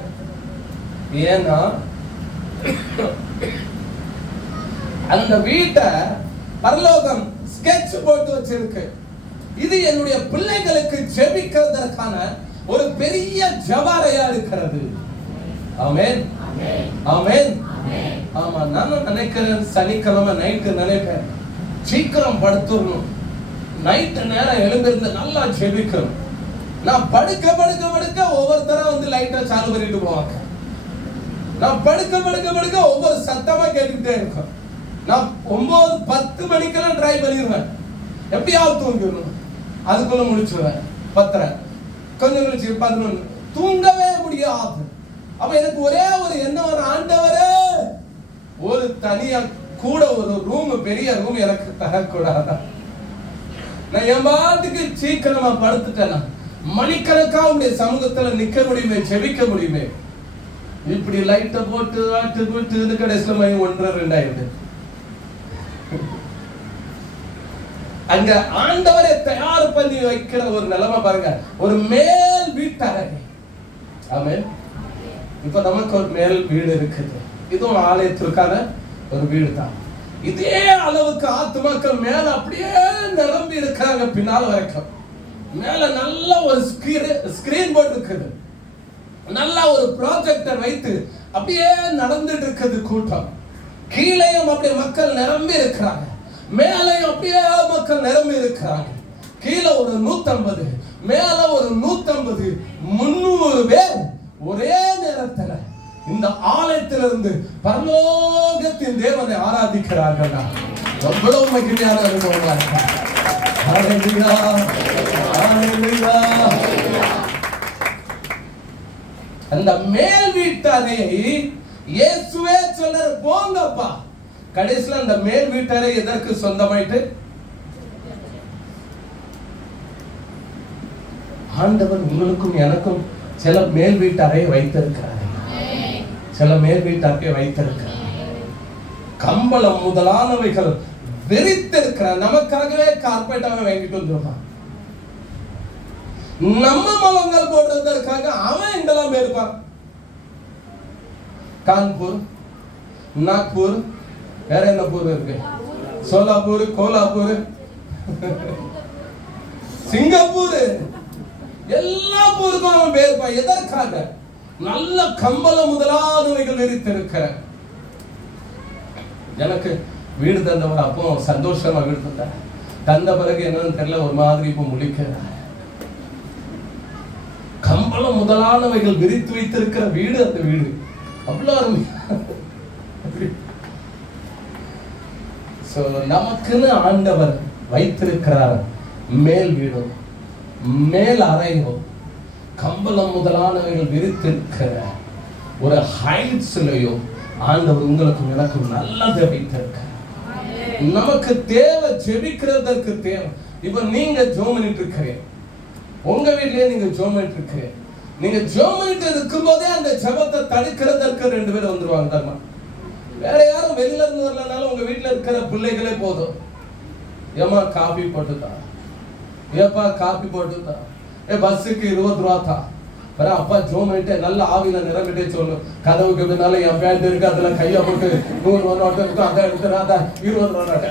ஏன்னா அந்த வீட்டை பரலோகம் ஸ்கெட்ச் போட்டு வச்சிருக்கு. இது என்னுடைய பிள்ளைகளுக்கு ஜெபிக்கிறதற்கான ஒரு பெரிய ஜெபறையா இருக்கிறது. ஆமென், ஆமென். ஆமா, நான் நினைக்கிறேன் சனிக்கிழமை நைட்டு நினைப்பேன் சீக்கிரம் படுத்துடணும், நைட்டு நேரம் எழுந்திருந்து நல்லா ஜெபிக்கணும். நான் படுக்க படுக்க படுக்க ஒவ்வொருத்தரா வந்து லைட்டா சாலு பண்ணிட்டு போவாங்க. நான் படுக்க படுக்க படுக்க ஒவ்வொரு சத்தமா கேட்டுக்கிட்டே இருக்கும். நான் 9-10 மணிக்கெல்லாம் ட்ரை பண்ணிடுவேன், எப்படியாவது தூங்கிடணும். அதுக்குள்ள முடிச்சுடுவேன் 10:30, கொஞ்சம் கழிச்சு 11, தூங்கவே முடியாது. அப்ப எனக்கு ஒரே ஒரு எண்ணம், ஒரு ஆண்டவரே ஒரு தனியா கூட ஒரு ரூம், பெரிய ரூம் எனக்கு தரக்கூடாதா? நான் என் பாட்டுக்கு சீக்கிரமா படுத்துட்டேன்னா மணிக்கணக்கா உடைய சமூகத்துல நிக்க முடியுமே, ஜெபிக்க முடியுமே. இப்படி லைட்ட போட்டு ஆட்டு போட்டு இது கடைசியில மணி 1:30-2 ஆயிடுது. அங்க ஆண்டவரை தயார் பண்ணி வைக்கிற ஒரு நிலைமை பாருங்க, ஒரு மேல் வீட்டறை. ஆமென். இப்ப நமக்கு ஒரு மேல் வீடு இருக்குது. இதுவும் ஆலயத்திற்கான ஒரு வீடு தான். இதே அளவுக்கு ஆத்துமாக்கள் மேல அப்படியே நிரம்பி இருக்காங்க. பின்னால் வரைக்கும் மேல நல்ல ஒரு ஸ்கிரீன் போர்டு இருக்குது, நல்ல ஒரு ப்ராஜெக்டர் வைத்து அப்படியே நடந்துட்டு இருக்குது கூட்டம். கீழேயும் அப்படியே மக்கள் நிரம்பி இருக்கிறாங்க, மேலையும் அப்படியே மக்கள் நிரம்பி இருக்கிறாங்க. கீழே ஒரு 150, மேல ஒரு 150, 300 பேர் ஒரே நேரத்தில் இந்த ஆலயத்திலிருந்து பரலோகத்தின் தேவனை ஆராதிக்கிறார்கள். எவ்வளவு மகிழ்ச்சியான அனுபவமா இருக்கு. ஹல்லேலூயா, ஹல்லேலூயா. அந்த மேல் வீட்டறை இயேசுவே சொல்றார், போங்கப்பா. கடைசியில் அந்த மேல் வீட்டறை எதற்கு சொந்தமாயிட்டு? ஆண்டவர் உங்களுக்கும் எனக்கும் சில மேல் வீட்டறை வைத்திருக்கிறார். சில மேல் வீட்டறை வைத்திருக்கிறார். கம்பளம் முதலானவைகள் விரித்திருக்கிறார். நமக்காகவே கார்பெட்டாக வாங்கிட்டு வந்துருவான். நம்ம மலங்கள் போடுறதற்காக அவன் எங்கெல்லாம் இருப்பான். கான்பூர், நாக்பூர், வேற என்ன பூர் இருக்கு, சோலாப்பூர், கோலாப்பூர், சிங்கப்பூர், எல்லா பூருக்கும் அவன் பேருப்பான். எதற்காக? நல்ல கம்பளம் முதலானவைகள் விரித்திருக்கிற. எனக்கு வீடு தந்தவர் அப்போ சந்தோஷமா வீடு தந்தார். தந்த பிறகு என்னன்னு தெரியல, ஒரு மாதிரி இப்ப முழிக்கிறார். கம்பளம் முதலானவைகள் விரித்து வைத்திருக்கிற வீடு அந்த வீடு. அவ்வளோ அருமையா. நமக்குன்னு ஆண்டவர் வைத்திருக்கிறார் மேல் வீடும் மேல் அறையும் கம்பளம் முதலானவைகள் விரித்திருக்கிற ஒரு ஹைட்ஸ்லயும் ஆண்டவர் உங்களுக்கும் எனக்கும் நல்லதை வைத்திருக்கிறார். நமக்கு தேவை ஜெபிக்கிறதற்கு தேவை. இப்ப நீங்க ஜெபம் பண்ணிட்டு இருக்கிறீங்க, உங்க வீட்லயே நீங்க ஜெபம் பண்ணிட்டு இருக்கிறீங்க. நீங்க ஜெபம் பண்ணிட்டு இருக்கும் போதே அந்த ஜெபத்தை தடுக்கிறதற்கு 2 பேர் வந்துருவாங்க தர்மா. வேற யாரும் வெளியில இருந்து வரலனாலும் உங்க வீட்டுல இருக்கிற பிள்ளைகளே போதும். ஏமா காபி போட்டுதா, ஏப்பா காபி போட்டுதா, பஸ்ஸுக்கு 20 ரூபா தான். அப்பா ஜோம் பண்ணிட்டு நல்ல ஆவியில நிரம்பிட்டே சொல்லணும். கதவுக்கு பின்னால என் பேண்ட் இருக்கு, அதுல கைய போட்டு 100 ரூபா நோட்டு இருக்கும், அதை எடுத்துறாத 20 ரூபா நோட்டு.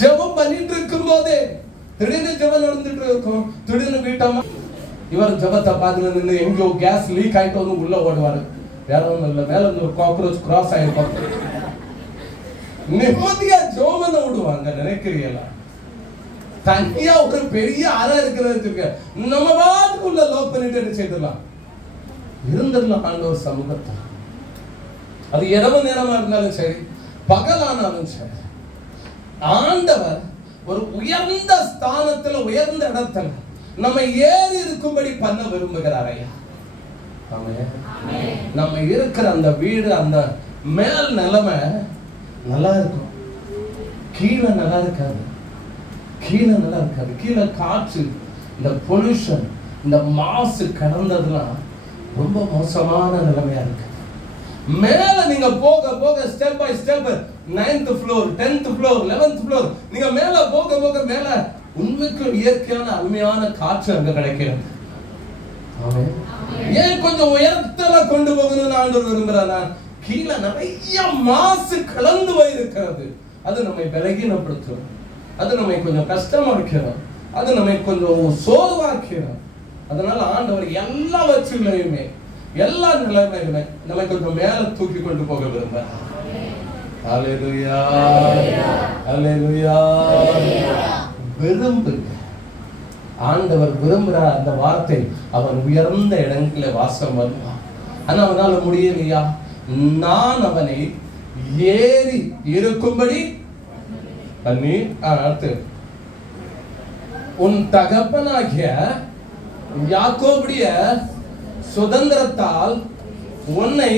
ஜெபம் பண்ணிட்டு இருக்கும் போதே திடீர்னு ஜெபம் நடந்துட்டு இருக்கும். திடீர்னு வீட்டாம இவர் ஜெபத்தை பார்த்து நின்று எங்கோ கேஸ் லீக் ஆயிட்டு வந்து உள்ள ஓடுவாரு. வேற ஒண்ணும் இல்ல, மேல இருந்து ஒரு காக்ரோச் கிராஸ் ஆயிருக்கும். நிம்மதியா ஜெபம் விடுவாங்க. நினைக்கிறீங்களா? தனியா ஒரு பெரிய அறை இருக்கிறது, நம்ம பாட்டுக்குள்ள லோக் பண்ணிட்டு என்ன செய்திடலாம், இருந்துடலாம் ஆண்டவர் சமூகத்தை. அது இரவு நேரமா இருந்தாலும் சரி, பகலானாலும் சரி, ஆண்டவர் ஒரு உயர்ந்த ஸ்தானத்துல உயர்ந்த இடத்துல நம்ம ஏறி இருக்கும்படி பண்ண விரும்புகிறார் ஐயா. நம்ம இருக்கிற அந்த வீடு, அந்த மேல் நிலைமை நல்லா இருக்கும், கீழே நல்லா இருக்காது. கீழே நல்லா இருக்காது. கீழே காற்று, இந்த பொல்யூஷன், இந்த மாசு கடந்ததுலாம் ரொம்ப மோசமான நிலைமையா இருக்கு. மேல நீங்க போக போக step by step 9th floor 10th floor 11th floor நீங்க மேல போக போக மேல உண்மைக்கு இயற்கையான அருமையான காற்று அங்க கிடைக்கிறது. ஏன் கொஞ்சம் உயரத்துல கொண்டு போகணும்னு ஆண்டவர் விரும்புறார். கீழே நிறைய மாசு கலந்து போயிருக்கிறது. அது நம்மை பலகீனப்படுத்தும், அது நம்மை கொஞ்சம் கஷ்டமாக்கிறோம், அது நம்மை கொஞ்சம் சோர்வாக்கிறோம். அதனால ஆண்டவர் எல்லாவற்றிலையுமே எல்லா நிலைமையுமே நம்மை கொஞ்சம் மேல தூக்கி கொண்டு போக விரும்புறார். ஹல்லேலூயா, ஹல்லேலூயா. விரும்புங்க. ஆண்டவர் விரும்புற அந்த வார்த்தை, அவன் உயர்ந்த இடங்களில் வாசம் வருவான். ஆனா அவனால முடியலையா? நான் அவனை ஏறி இருக்கும்படி பண்ணி, அடுத்து உன் தகப்பனாகிய யாக்கோபுடைய சுதந்திரத்தால் உன்னை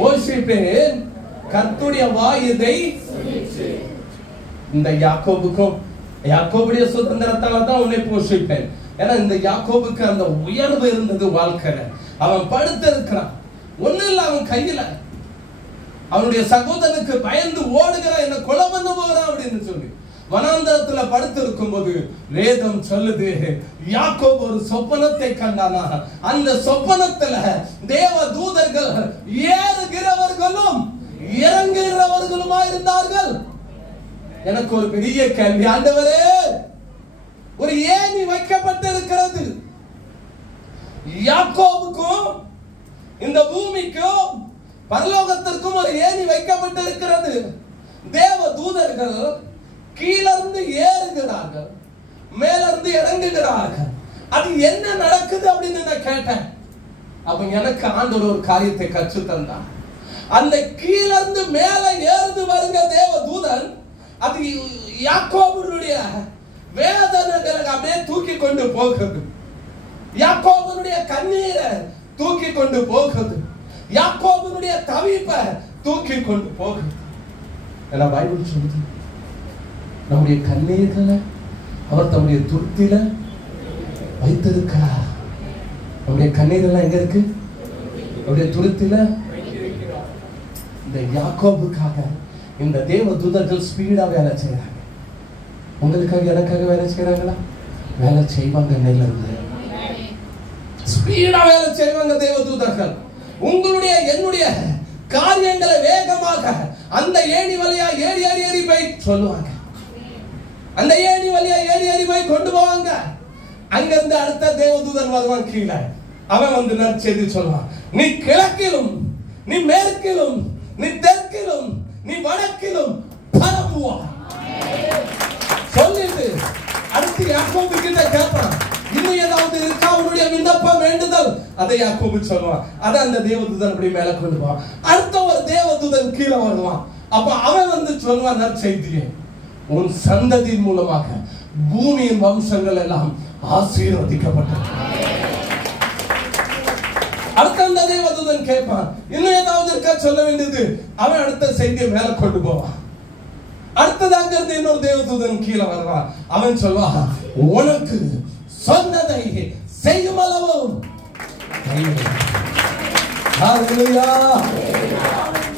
போஷிப்பேன். கர்த்தருடைய வாய் இதை, இந்த யாக்கோபுடைய சுதந்திரத்தால தான் உன்னை போஷிப்பேன். ஏன்னா இந்த யாக்கோபுக்கு அந்த உயர்வு இருந்தது வாழ்க்கையில. அவன் படுத்து இருக்கிறான், ஒண்ணு இல்ல, அவன் கையில அவனுடைய சகோதரனுக்கு பயந்து ஓடுகிறான், என்ன கொலை பண்ண போகிறான் அப்படின்னு சொல்லி வனாந்தரத்துல படுத்து இருக்கும் போது வேதம் சொல்லுது, யாக்கோபு ஒரு சொப்பனத்தை கண்டானா. அந்த சொப்பனத்துல தேவ தூதர்கள் ஏறுகிறவர்களும் இறங்குகிறவர்களுமா இருந்தார்கள். எனக்கு ஒரு பெரிய கேள்வி, ஆண்டவரே, ஒரு ஏணி வைக்கப்பட்டிருக்கிறது, யாக்கோபுக்கும் இந்த பூமிக்கும் பரலோகத்திற்கும் ஒரு ஏணி வைக்கப்பட்டிருக்கிறது. தேவ தூதர்கள் கீழிருந்து ஏறுகிறார்கள், மேலிருந்து இறங்குகிறார்கள். அது என்ன நடக்குது அப்படின்னு நான் கேட்டேன். அப்ப எனக்கு ஆண்டவர் ஒரு காரியத்தை கற்று தந்தார். அந்த கீழிருந்து மேல ஏறுது வருங்க தேவ தூதன், அது யாக்கோபுடைய வேதனைகளை அப்படியே தூக்கி கொண்டு போகுது, யாக்கோபுடைய கண்ணீரை தூக்கி கொண்டு போகுது, யாக்கோபுடைய தவிப்பை தூக்கி கொண்டு போகுது. ஏன்னா பைபிள் சொல்லுது, நம்முடைய கண்ணீர்களை அவர் தம்முடைய துருத்தில வைத்திருக்கிறார். நம்முடைய கண்ணீரெல்லாம் எங்க இருக்கு? நம்முடைய துருத்தில. இந்த யாக்கோபுக்காக இந்த தேவ தூதர்கள் ஸ்பீடா வேலை செய்யறாங்க. உங்களுக்காக எனக்காக வேலை செய்யறாங்களா? வேலை செய்வாங்க. நிலையிலிருந்து ஸ்பீடா வேலை செய்வாங்க தேவ தூதர்கள். உங்களுடைய என்னுடைய காரியங்களை வேகமாக அந்த ஏணி வழியா ஏறி ஏறி ஏறி போய் சொல்லுவாங்க. அந்த ஏணி வழியா ஏறி ஏறி போய் கொண்டு போவாங்க. அங்கிருந்து அடுத்த தேவதூதன் வருவான் கீழே. அவன் வந்து நற்செய்தி சொல்லுவான். நீ கிழக்கிலும், நீ மேற்கிலும், நீ தெற்கிலும், நீ வடக்கிலும் பரப்புவான் சொல்லிட்டு அடுத்து யாக்கோபு கிட்ட கேட்பான், இன்னும் ஏதாவது இருக்கா அதை யாக்கோபு சொல்லுவான். அதை அந்த தேவதூதன் அப்படி மேல கொண்டு போவான். அடுத்த ஒரு தேவதூதன் கீழே வருவான். அப்ப அவன் வந்து சொல்லுவான் நற்செய்தியை, உன் சந்ததியின் மூலமாக பூமியின் வம்சங்கள் எல்லாம் ஆசீர்வதிக்கப்பட்டது. அடுத்த அந்த தேவதூதன் கேட்பான், இன்னும் ஏதாவது இருக்கா சொல்ல வேண்டியது. அவன் அடுத்த செய்தியை மேல கொண்டு போவான். அடுத்ததாக இருந்து இன்னொரு தேவதூதன் கீழே வருவான். அவன் சொல்வான், உனக்கு சொன்னதை செய்யும் அளவும்.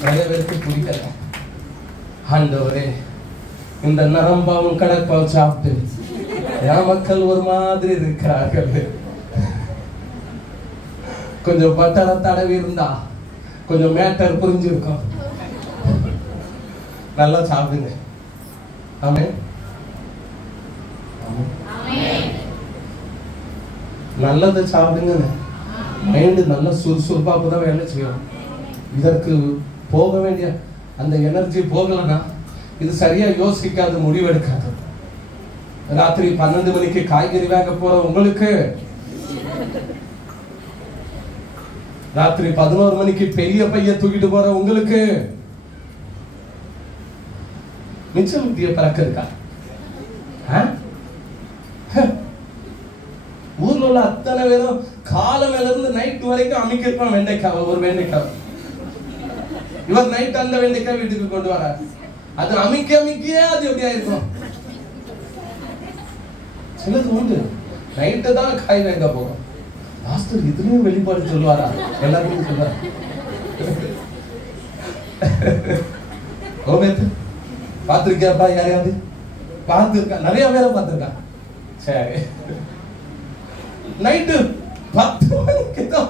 நிறைய பேருக்கு புரியல. ஆண்டவரே, இந்த நரம்பாவும் கடற்பாவும் சாப்பிட்டு என் மக்கள் ஒரு மாதிரி இருக்கிறார்கள். கொஞ்சம் பட்டரை தடவி இருந்தா கொஞ்சம் மேட்டர் புரிஞ்சிருக்கும். நல்லா சாப்பிடுங்க. ஆமென். நல்லதை சாப்பிடுங்க. மைண்டு நல்லா சுறுசுறுப்பா அப்பதான் வேலை செய்யும். இதற்கு போக வேண்டிய அந்த எனர்ஜி போகலன்னா இது சரியா யோசிக்காது, முடிவெடுக்காது. ராத்திரி 12 மணிக்கு காய்கறி வாங்க போற உங்களுக்கு, ராத்திரி 11 மணிக்கு பெரிய பைய தூக்கிட்டு போற உங்களுக்கு மிச்சம் புத்திய பறக்க இருக்கா? ஊர்ல உள்ள அத்தனை பேரும் காலமையில இருந்து நைட் வரைக்கும் அமைக்கிருப்பான் வெண்டைக்காவை, ஒரு வெண்டைக்காவை. இவர் நைட் அந்த வெண்டைக்காய் வீட்டுக்கு கொண்டு வர, அது அமைக்க அது எப்படியா இருக்கும்? சிலது உண்டு, நைட்டு தான் காய் வாங்க போகும். மாஸ்டர் இதுலயும் வெளிப்பாடு சொல்லுவாரா? எல்லாருக்கும் சொல்லுவார். கோபேத்து பார்த்திருக்கியாப்பா? யாரையாவது பார்த்திருக்கா? நிறைய பேரை பார்த்திருக்கா. சரி, நைட்டு 10 மணிக்கு தான்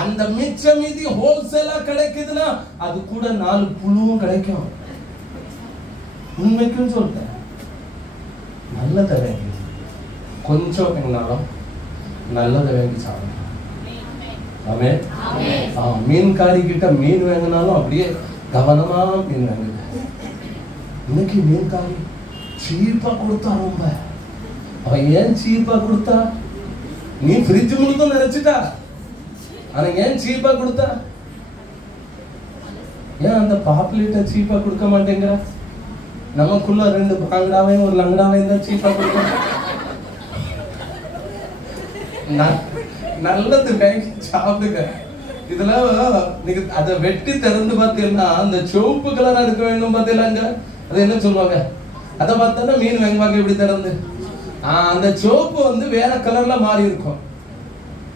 அந்த மிச்ச மீதி ஹோல்சேலா கிடைக்குதுன்னா அது கூட 4 புழுவும் கிடைக்கும். உண்மைக்கும் சொல்றேன், நல்லதை வாங்கி கொஞ்சம் வேணாலும் நல்லதை வாங்கி சாப்பிடணும். மீன்காரி கிட்ட மீன் வாங்கினாலும் அப்படியே கவனமா மீன் வாங்குது. இன்னைக்கு மீன்காரி சீப்பா கொடுத்தா. ரொம்ப அவன் ஏன் சீப்பா கொடுத்தா? நீ ஃப்ரிட்ஜ் முழுதும் நிறைச்சிட்டா, ஆனா ஏன் சீப்பா கொடுத்தா? ஏன் அந்த பாப்புலேட்ட சீப்பா கொடுக்க மாட்டேங்கிற? நமக்குள்ள 2 பாங்கடாவையும் ஒரு லங்கடாவையும் தான் சீப்பா கொடுக்க. நல்லது வாங்கி சாப்பிடுங்க. இதுல நீங்க அதை வெட்டி திறந்து பார்த்தீங்கன்னா அந்த சிவப்பு கலரா இருக்க வேண்டும் பார்த்தீங்களாங்க, அது என்ன சொல்லுவாங்க? அதை பார்த்தா மீன் வாங்குவாங்க இப்படி திறந்து. அந்த சிவப்பு வந்து வேற கலர்ல மாறி இருக்கும்.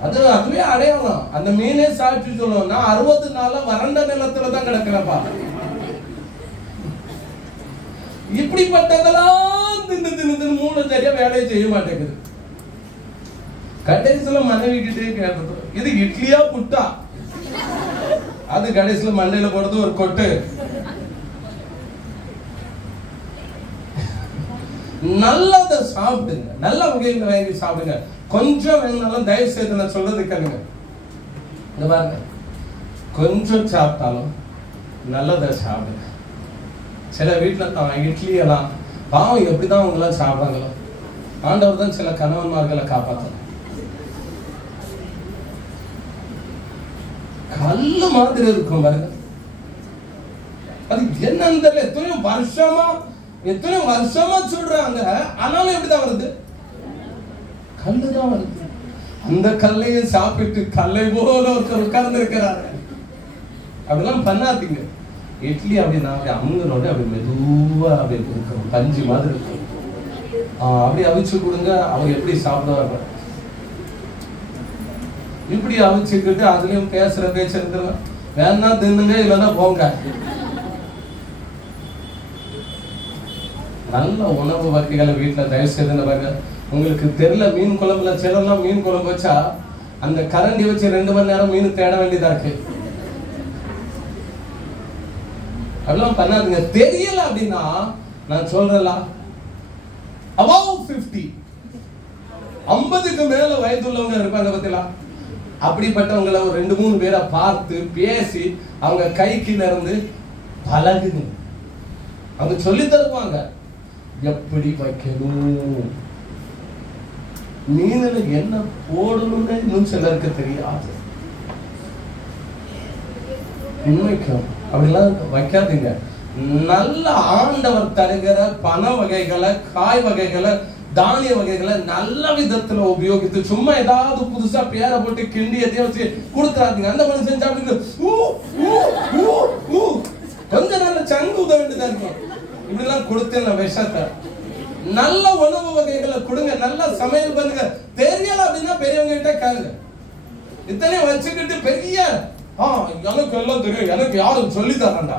அதுவே அடையாளம். அந்த மீனே சாட்சி சொல்லுவோம், நான் 60 நாளா வறண்ட நிலத்துலதான் கிடக்கிறப்பா. இப்படிப்பட்டதெல்லாம் தின்னு தின்னு மூணு சரியா வேலையை செய்ய மாட்டேங்குது. கடைசியில மனைவி கிட்டே கேட்டது, இது இட்லியா புட்டா? அது கடைசியில மண்டையில போடுறது ஒரு கொட்டு. நல்லதை சாப்பிடுங்க, நல்ல வகைகளை வாங்கி சாப்பிடுங்க. கொஞ்சம் வேணாலும் தயவு செய்து நான் சொல்றது கேளுங்க. இந்த பாருங்க, கொஞ்சம் சாப்பிட்டாலும் நல்லதை சாப்பிடுங்க. சில வீட்டுல இட்லி எல்லாம் பாவம் எப்படிதான் அவங்க எல்லாம் சாப்பிடுறாங்களோ. ஆண்டவர் தான் சில கணவன்மார்களை காப்பாற்றணும். கல்லு மாதிரி இருக்கும் பாருங்க. அது என்னன்னு தெரியல. எத்தனை வருஷமா சொல்றாங்க, ஆனாலும் எப்படிதான் வருது? கல்லுதான் வருது. அந்த கல்லையும் சாப்பிட்டு கல்லை போல ஒருத்தர் உட்கார்ந்து இருக்கிறாரு. அப்படிலாம் பண்ணாதீங்க. இட்லி அப்படின்னா அப்படி அமுங்கனோட அப்படி மெதுவா அப்படி இருக்கும், பஞ்சு மாதிரி இருக்கும். அப்படி அவிச்சு கொடுங்க, அவங்க எப்படி சாப்பிடுவாங்க. இப்படி அவிச்சுக்கிட்டு அதுலயும் பேசுற பேச்சு இருந்துருங்க. வேணா தின்னுங்க, இல்லைன்னா போங்க. நல்ல உணவு வகைகளை வீட்டுல தயவு செய்து பாருங்க. உங்களுக்கு தெரியல, மீன் குழம்புல சிலர்லாம் மீன் குழம்பு வச்சா அந்த கரண்டி வச்சு 2 மணி நேரம் மீன் தேட வேண்டியதா இருக்கு. அதெல்லாம் பண்ணாதுங்க. தெரியல அப்படின்னா நான் சொல்றேன்ல, above 50 50க்கு மேல வயதுள்ளவங்க இருப்பாங்க பத்தியா, அப்படிப்பட்டவங்களை ஒரு 2-3 பேரை பார்த்து பேசி அவங்க கைக்கு இருந்து பழகுங்க. அவங்க சொல்லி தருவாங்க எப்படி வைக்கணும். மீன்ல என்ன போடணும்னு இன்னும் சிலருக்கு தெரியாது. உண்மைக்கும் அப்படிலாம் வைக்காதீங்க. நல்ல ஆண்டவர் தருகிற பண வகைகளை, காய் வகைகளை, தானிய வகைகளை நல்ல விதத்துல உபயோகித்து சும்மா ஏதாவது புதுசா பேரை போட்டு கிண்டி எதையும் வச்சு கொடுத்துறாதீங்க. அந்த மனுஷன் சாப்பிட்டு கொஞ்ச நாள்ல சங்கு உத வேண்டியதா இருக்கும். இப்படி எல்லாம் கொடுத்தேன் விஷத்தை. நல்ல உணவு வகைகளை கொடுங்க, நல்ல சமையல் பண்ணுங்க. தெரியல அப்படின்னா பெரியவங்க கிட்ட கேளுங்க. இத்தனையும் வச்சுக்கிட்டு பெரிய எனக்கு எல்லாம் தெரியும், எனக்கு யாரும் சொல்லி தரண்டா.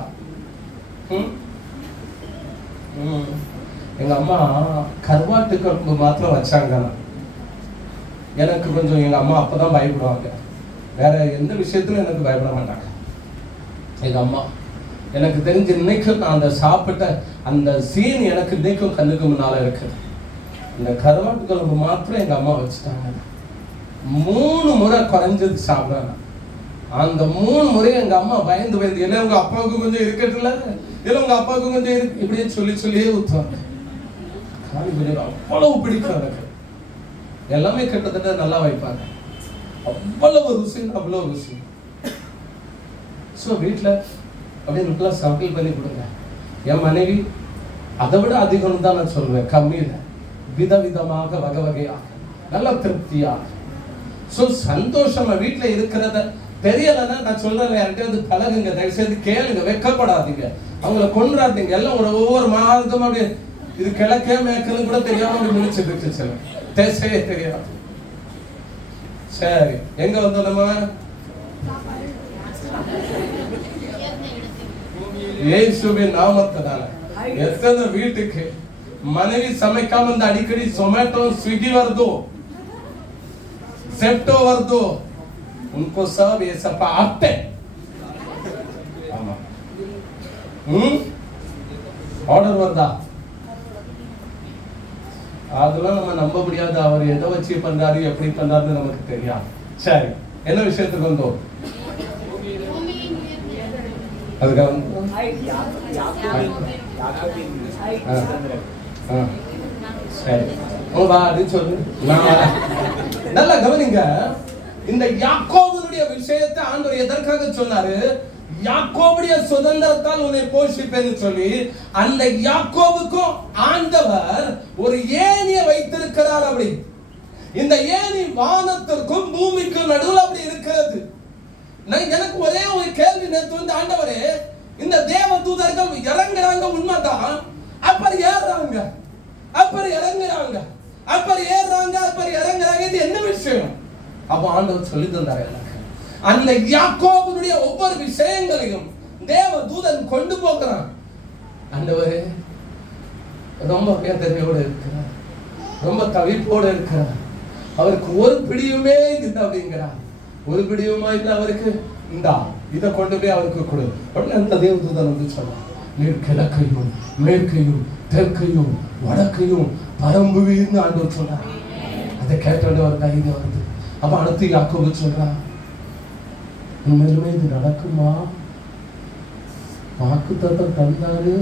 எங்க அம்மா கருவாட்டு குழம்பு மாத்திரம் வச்சாங்க. எனக்கு கொஞ்சம் எங்க அம்மா அப்பதான் பயப்படுவாங்க, வேற எந்த விஷயத்திலும் எனக்கு பயப்பட மாட்டாங்க. எங்க அம்மா எனக்கு தெரிஞ்சு இன்னைக்கும் நான் அந்த சாப்பிட்ட அந்த சீன் எனக்கு இன்னைக்கும் கண்ணுக்கு முன்னால இருக்குது. இந்த கருவாட்டு குழம்பு மாத்திரம் எங்க அம்மா வச்சுட்டாங்க. 3 முறை குறைஞ்சது சாப்பிடுறாங்க. அந்த 3 முறை எங்க அம்மா பயந்து பயந்து, இல்லை உங்க அப்பாவுக்கு கொஞ்சம் இருக்கட்டுல, இல்லை உங்க அப்பாவுக்கு கொஞ்சம் இருக்கு, இப்படியே சொல்லியே ஊத்துவாங்க. அவ்வளவு பிடிக்கும் எனக்கு. எல்லாமே கிட்டத்தட்ட நல்லா வைப்பாங்க. அவ்வளவு ருசி, அவ்வளவு ருசி. சோ வீட்டுல அப்படியே நல்லா சமையல் பண்ணி கொடுங்க. என் மனைவி அதை விட அதிகம் தான் நான் சொல்லுவேன், கம்மியில விதவிதமாக வகை வகையாக நல்ல திருப்தியாக. சோ சந்தோஷமா வீட்டுல இருக்கிறத தெரியலன்னா நான் சொல்றேன், யார்கிட்ட பழகுங்க, தயவு செய்து கேளுங்க, வெக்கப்படாதீங்க, அவங்கள கொண்டாதீங்க. எல்லாம் ஒவ்வொரு மாதம் அப்படியே இது கிழக்கே மேற்குன்னு கூட தெரியாம முடிச்சுட்டு இருக்கு, தேசையே தெரியாது. சரி, எங்க வந்தோம் நம்ம? இயேசுவின் நாமத்தினால. எத்தனை வீட்டுக்கு மனைவி சமைக்காம வந்து அடிக்கடி ஜொமேட்டோ ஸ்விக்கி வருதோ செப்டோ வருதோ, उनको सब ये सब आते ஆர்டர் வருதா? அதெல்லாம் நம்ம நம்ப முடியாது. அவர் எதை வச்சு பண்றாரு, எப்படி பண்றாருன்னு நமக்கு தெரியாது. சரி, என்ன விஷயத்துக்கு வந்தோம்? அதுக்கு சரி சொல்லு. நல்லா கவனிங்க. இந்த யாக்கோபுடைய விஷயத்தை ஆண்டவர் எதற்காக சொன்னாரு? யாக்கோபுடைய சுதந்திரத்தால் உன்னை போஷிப்பேன்னு சொல்லி, அந்த யாக்கோபுக்கும் ஆண்டவர் ஒரு ஏணியை வைத்திருக்கிறார். அப்படி இந்த ஏணி வானத்திற்கும் பூமிக்கும் நடுவில் அப்படி இருக்கிறது. எனக்கு ஒரே ஒரு கேள்வி நேற்று வந்து, ஆண்டவரே இந்த தேவ தூதர்கள் இறங்குறாங்க உண்மைதான், அப்புறம் ஏறுறாங்க, அப்புறம் இறங்குறாங்க, அப்புறம் ஏறுறாங்க, அப்புறம் இறங்குறாங்க, இது என்ன விஷயம்? அப்ப ஆண்டவர் சொல்லி தந்தார் எனக்கு. அந்த யாக்கோபுடைய ஒவ்வொரு விஷயங்களையும் தேவ தூதன் கொண்டு போகிறான். ஆண்டவரே ரொம்ப வேதனையோடு இருக்கிறார், ரொம்ப தவிப்போடு இருக்கிறார், அவருக்கு ஒரு பிடியுமே இல்லை அப்படிங்கிறார். ஒரு பிடியுமா இல்லை அவருக்கு, இந்தா இதை கொண்டு போய் அவருக்கு கொடு அப்படின்னு அந்த தேவதூதன் வந்து சொன்னார். நீர் கிழக்கையும் மேற்கையும் தெற்கையும் வடக்கையும் பரம்புவீர்னு ஆண்டவர் சொன்னார். அதை கேட்டோட ஒரு தைரியம் வருது. அப்ப அடுத்து யாக்கோபு சொல்றான், உண்மையிலுமே இது நடக்குமா? வாக்குத்தத்தம் தந்தாரு,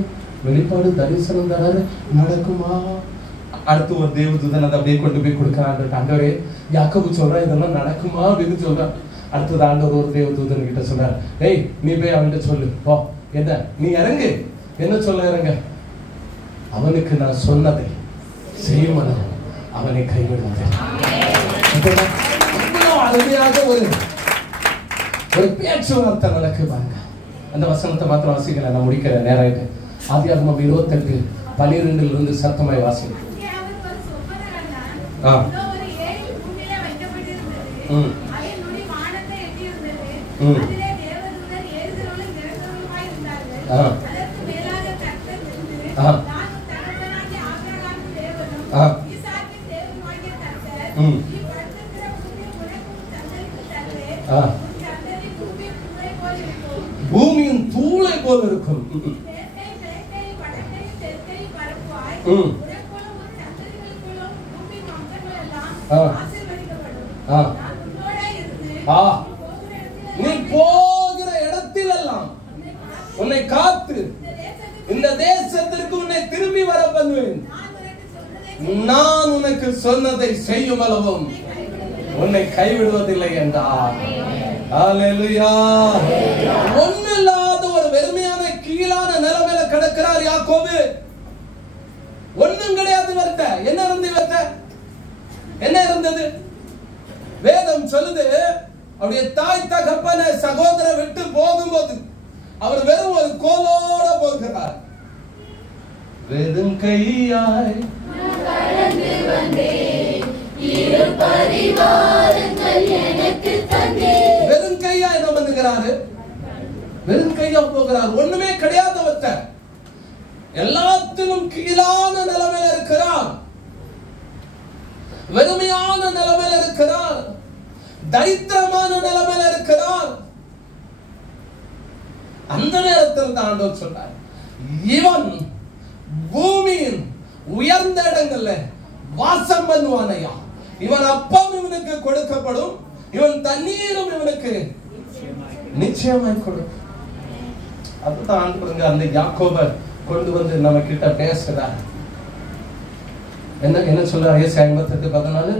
வெளிப்பாடு தரிசனம் தராரு, நடக்குமா? அடுத்து ஒரு தேவதூதன் அதை அப்படியே கொண்டு போய் கொடுக்கிறான். ஆண்டவரே யாக்கோபு சொல்றான் இதெல்லாம் நடக்குமா அப்படின்னு சொல்றான். அடுத்தது ஆண்டவர் ஒரு தேவதூதன் கிட்ட சொல்றாரு, ஏய் நீ போய் அவன்கிட்ட சொல்லு, போ, என்ன நீ இறங்கு, என்ன சொல்ல இறங்க, அவனுக்கு நான் சொன்னதை செய்யும் அவனை கைவிடுவார். அருமையாக ஒரு பேச்சுவார்த்தை நடக்கு பாருங்க. அந்த வசனத்தை மாத்திரம் வாசிக்கல, நான் முடிக்கிறேன் நேராயிட்டு. ஆதியாகமம் 28:12 சத்தமாய் வாசிக்கிறேன். பூமியின் தூளை போல இருக்கும். நீ போகிற இடத்தில் எல்லாம் உன்னை காத்து இந்த தேசத்திற்கு உன்னை திரும்பி வர பண்ணுவேன். நான் உனக்கு சொன்னதை செய்யும் அளவும் உன்னை கைவிடுவதில்லை என்றார். ஹல்லேலூயா. ஒண்ணில்லாத ஒரு வெறுமையான கீழான நிலைமையில கிடக்கிறார் யாக்கோபு. ஒண்ணும் கிடையாது இவர்ட்ட. என்ன இருந்து இவர்ட்ட? என்ன இருந்தது? வேதம் சொல்லுது, அவருடைய தாய் தகப்பனை சகோதர விட்டு போகும்போது அவர் வெறும் ஒரு கோலோட போகிறார். வெறும் கையாய் கடந்து வந்தேன், இரு பரிவாரங்கள் எனக்கு தந்தேன். வெறும் கையா என்ன பண்ணுகிறாரு? வெறும் கையா போகிறார். ஒண்ணுமே கிடையாதவற்ற, எல்லாத்திலும் கீழான நிலைமையில இருக்கிறார், வெறுமையான நிலைமையில இருக்கிறார், தரித்திரமான நிலைமையில இருக்கிறார். அந்த நேரத்தில் தான் ஆண்டவர் சொன்னார், இவன் பூமியின் உயர்ந்த இடங்கள்ல வாசம் பண்ணுவானையா, இவன் அப்பம் இவனுக்கு கொடுக்கப்படும், இவன் தண்ணீரும் இவனுக்கு நிச்சயமாய் கொடுக்கும். அதுதான் ஆண்டவருங்க அந்த யாக்கோபை கொண்டு வந்து நம்ம கிட்ட பேசுறார். என்ன சொல்றாரு? ஏசாயா 58:14,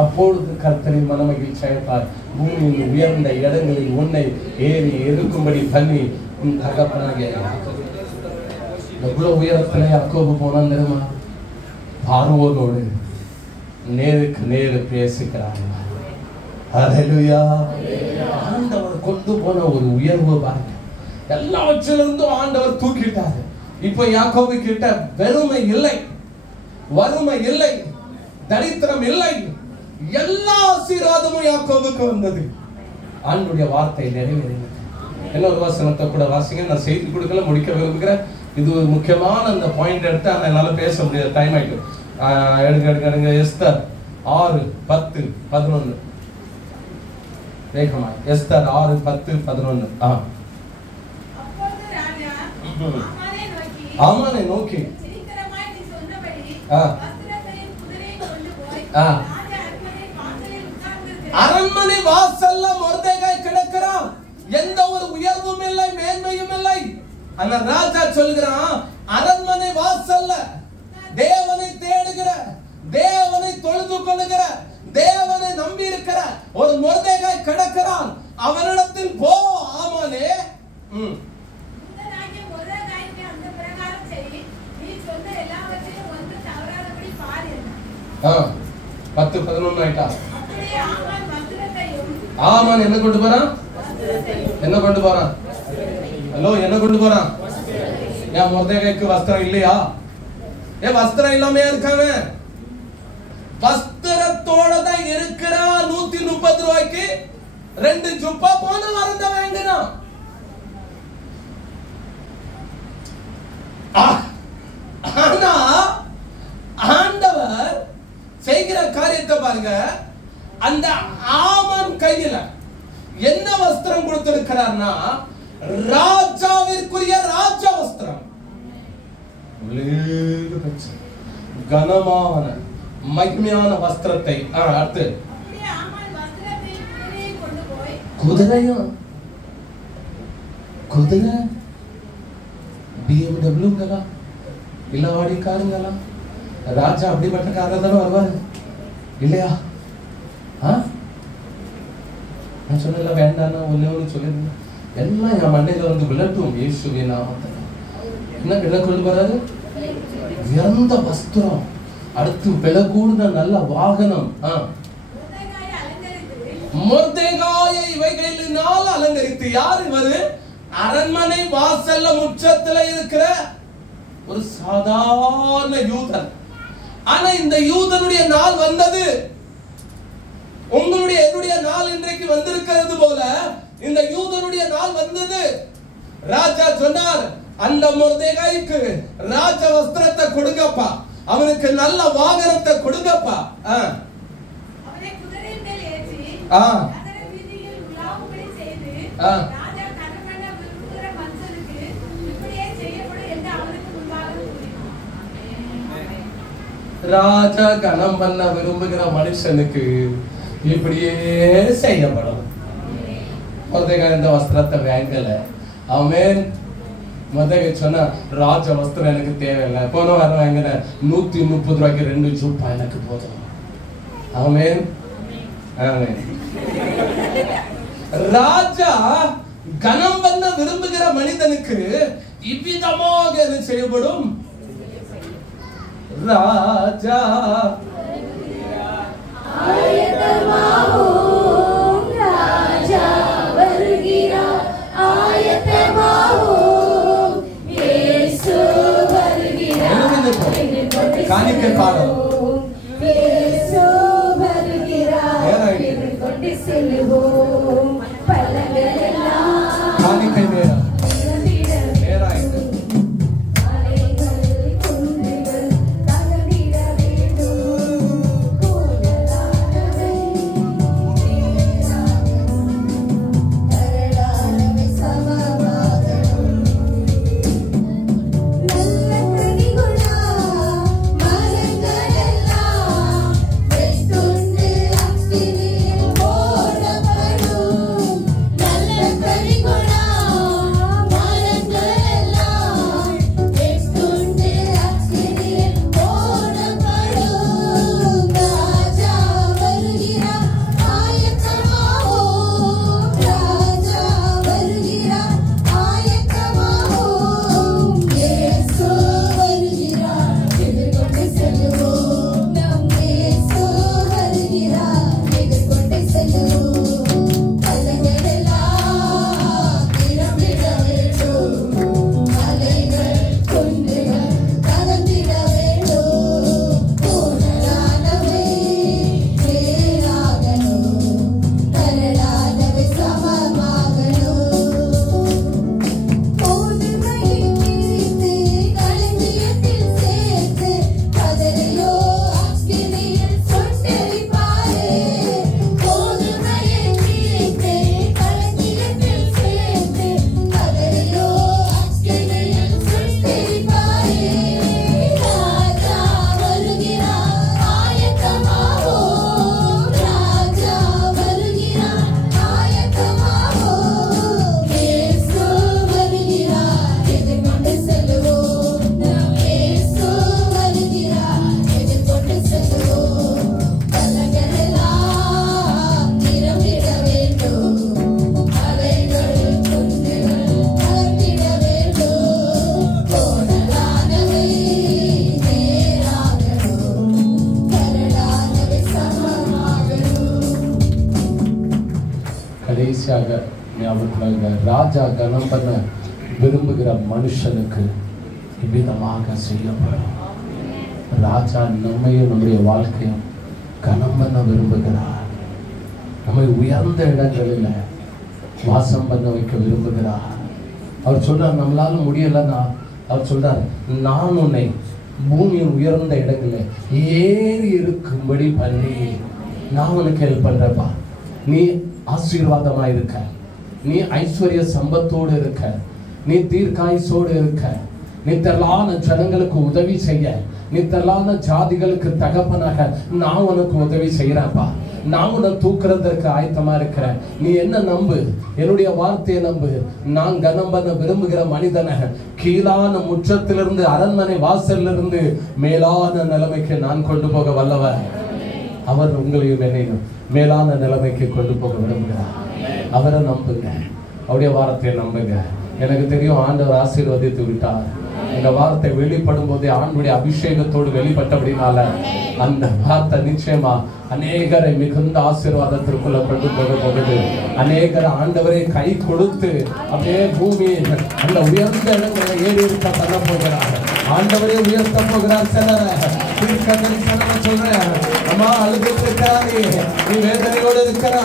அப்பொழுது கர்த்தரின் மனமகிழ்ச்சி அடைப்பார், பூமியின் உயர்ந்த இடங்களில் உன்னை ஏறி இருக்கும்படி பண்ணி உன் தகப்பனாகிய எவ்வளவு உயரத்துல யாக்கோபு போனான் தெரியுமா? பார்வோனோடு நேருக்கு நேரு பேசுகிறார். ஹல்லேலூயா. ஆண்டவர் கொண்டு போன ஒரு உயர்வு பாருங்க. எல்லாவற்றிலிருந்தும் ஆண்டவர் தூக்கிட்டாரு. இப்ப யாக்கோபு கிட்ட வெறுமை இல்லை, வறுமை இல்லை, தரித்திரம் இல்லை, எல்லா ஆசீர்வாதமும் யாக்கோபுக்கு வந்தது. ஆண்டவருடைய வார்த்தை நிறைவேறினது. இன்னொரு வசனத்தை கூட வாசிங்க. நான் செய்தி கொடுக்கல, முடிக்க விரும்புகிறேன். இது ஒரு முக்கியமான அந்த பாயிண்ட் எடுத்து என்னால பேச முடியாது, டைம் ஆயிட்டு. எடுங்க எஸ்தர் 6:10-11 வேகமா. எஸ்தர் 6:10-11. ஆமானே நோக்கி அரண்மனை வாசல்ல மொர்தெகாய் கிடக்கிறான். எந்த ஒரு உயர்வும் இல்லை, மேன்மையும் இல்லை. ஆனா ராஜா சொல்கிறான், அரண்மனை வாசல்ல தேவனை தேடுகிற, தேவனை தொழுது கொள்ளுகிற, தேவனை நம்பி இருக்கிற ஒரு மொர்தெகாய் கிடக்கிறான். அவனிடத்தில் போ ஆமானே. 10-11 ஆயிட்டா. ஆமான் என்ன கொண்டு போறான்? என்ன கொண்டு போறான்? ஹலோ, என்ன கொண்டு போறான்? ஏன் மொர்தெகாய்க்கு வஸ்திரம் இல்லையா? ஏன் வஸ்திரம் இல்லாம இருக்காங்க? வஸ்திரத்தோட தான் இருக்கிறா. 130 ரூபாய்க்கு 2 ஜுப்பா போன வரந்த வேண்டாம். ஆனா ஆண்டவர் செய்கிற காரியத்தை பாருங்க. அந்த ஆமான் கையில என்ன வஸ்திரம் கொடுத்திருக்கிறார்னா, ராஜாவிற்குரிய ராஜ வஸ்திரம், கனமான மகிமையான வஸ்திரத்தை. அடுத்து குதிரையும், குதிரை BMW இல்ல வாடிக்காருங்களா? ராஜா அப்படிப்பட்ட காரர் தானே வருவாரு இல்லையா? நான் சொன்ன வேண்டாம், ஒன்னு சொல்லிருந்தேன். எல்லாம் என் மண்டையில வந்து விளட்டும் இயேசுவின் நாமத்தில். என்ன கொண்டு வராரு? உயர்ந்த வஸ்திரம், அடுத்து விலை கூடுன நல்ல வாகனம். மொர்தெகாயை இவைகளினால் அலங்கரித்து. யார் இவரு? அரண்மனை வாசல்ல முற்றத்துல இருக்கிற ஒரு சாதாரண யூதன். ஆனா இந்த யூதனுடைய நாள் வந்தது. உங்களுடைய என்னுடைய நாள் இன்றைக்கு வந்திருக்கிறது போல இந்த யூதனுடைய நாள் வந்தது. ராஜா சொன்னார், அந்த மொர்தெகாய்க்கு ராஜ வஸ்திரத்தை கொடுங்கப்பா, அவனுக்கு நல்ல வாகனத்தை கொடுங்கப்பா. அவனை குதிரை மேல் ஏற்றி நகர வீதியில் உலாவும்படி செய்து ராஜா கனம் பண்ண விரும்புகிற மனுஷனுக்கு இப்படியே செய்யப்படும் என்று அவனுக்கு முன்பாக கூறினான். ராஜா கனம் பண்ண விரும்புகிற மனுஷனுக்கு இப்படியே செய்யப்படும். மொர்தெகாய் இந்த வஸ்திரத்தை வாங்கல. ஆமென். முதல்ல சொன்னா ராஜ வஸ்திரம் எனக்கு தேவையில்லை, போன வாரம் வாங்கின 130 ரூபாய்க்கு 2 ஜூப்பா எனக்கு போதும். ஆமென் ஆமென். ராஜா கனம் பண்ண விரும்புகிற மனிதனுக்கு இவ்விதமாக அது செய்யப்படும். ராஜா ஆயத்தமாவோம், ராஜா வருகிறார். ஆயத்தமாவோம், இயேசு வருகிறார். காணிக்கை பாடல். இயேசு வருகிறார். கொண்டு செல்லுவோம் பல்லங்களெல்லாம். காணிக்கை நேரம் நேராயிட்டு ராஜா கனம் பண்ண விரும்புகிற மனுஷனுக்கு இவ்விதமாக செய்யப்படும். ராஜா நம்மையும் நம்முடைய வாழ்க்கையும் கனம் பண்ண விரும்புகிறார். நம்மை உயர்ந்த இடங்களில் வாசம் பண்ண வைக்க விரும்புகிறார். அவர் சொல்றார், நம்மளால முடியலன்னா அவர் சொல்றார், நான் உன்னை பூமியின் உயர்ந்த இடங்களில் ஏறி இருக்கும்படி பண்ணி நான் உனக்கு ஹெல்ப் பண்றப்பா. நீ ஆசீர்வாதமா இருக்க, நீ ஐஸ்வர்ய சம்பத்தோடு இருக்க, நீ தீர்க்காயுசோடு இருக்க, நீ திரளான ஜனங்களுக்கு உதவி செய்ய, நீ திரளான ஜாதிகளுக்கு தகப்பனாக நான் உனக்கு உதவி செய்யறப்பா. நான் உன்னை தூக்குறதற்கு ஆயத்தமா இருக்கிறேன். நீ என்ன நம்பு, என்னுடைய வார்த்தையை நம்பு. நான் கனம் பண்ண விரும்புகிற மனிதனை கீழான முற்றத்திலிருந்து அரண்மனை வாசலிருந்து மேலான நிலைமைக்கு நான் கொண்டு போக வல்லவர். அவர் உங்களையும் என்னையும் மேலான நிலைமைக்கு கொண்டு போக விரும்புகிறார். அவரை நம்புங்க, அவருடைய வார்த்தையை நம்புங்க. எனக்கு தெரியும் ஆண்டவர் ஆசீர்வதித்து விட்டார். இந்த வார்த்தை வெளிப்படும் போதே ஆண்டுடைய அபிஷேகத்தோடு வெளிப்பட்டபடினால அந்த வார்த்தை நிச்சயமா அநேகரை மிகுந்த ஆசீர்வாதத்திற்குள்ள கொண்டு போக போகுது. அநேகர் ஆண்டவரை கை கொடுத்து அப்படியே பூமியின் அந்த உயர்ந்த இடங்களை ஏறி இருக்க தள்ள போகிறார். ஆண்டவரே உயர்த்த போகிறார். சிலரை சொல்றேன், அம்மா அழுதுட்டு இருக்கிறாரே, நீ வேதனையோடு இருக்கிறா,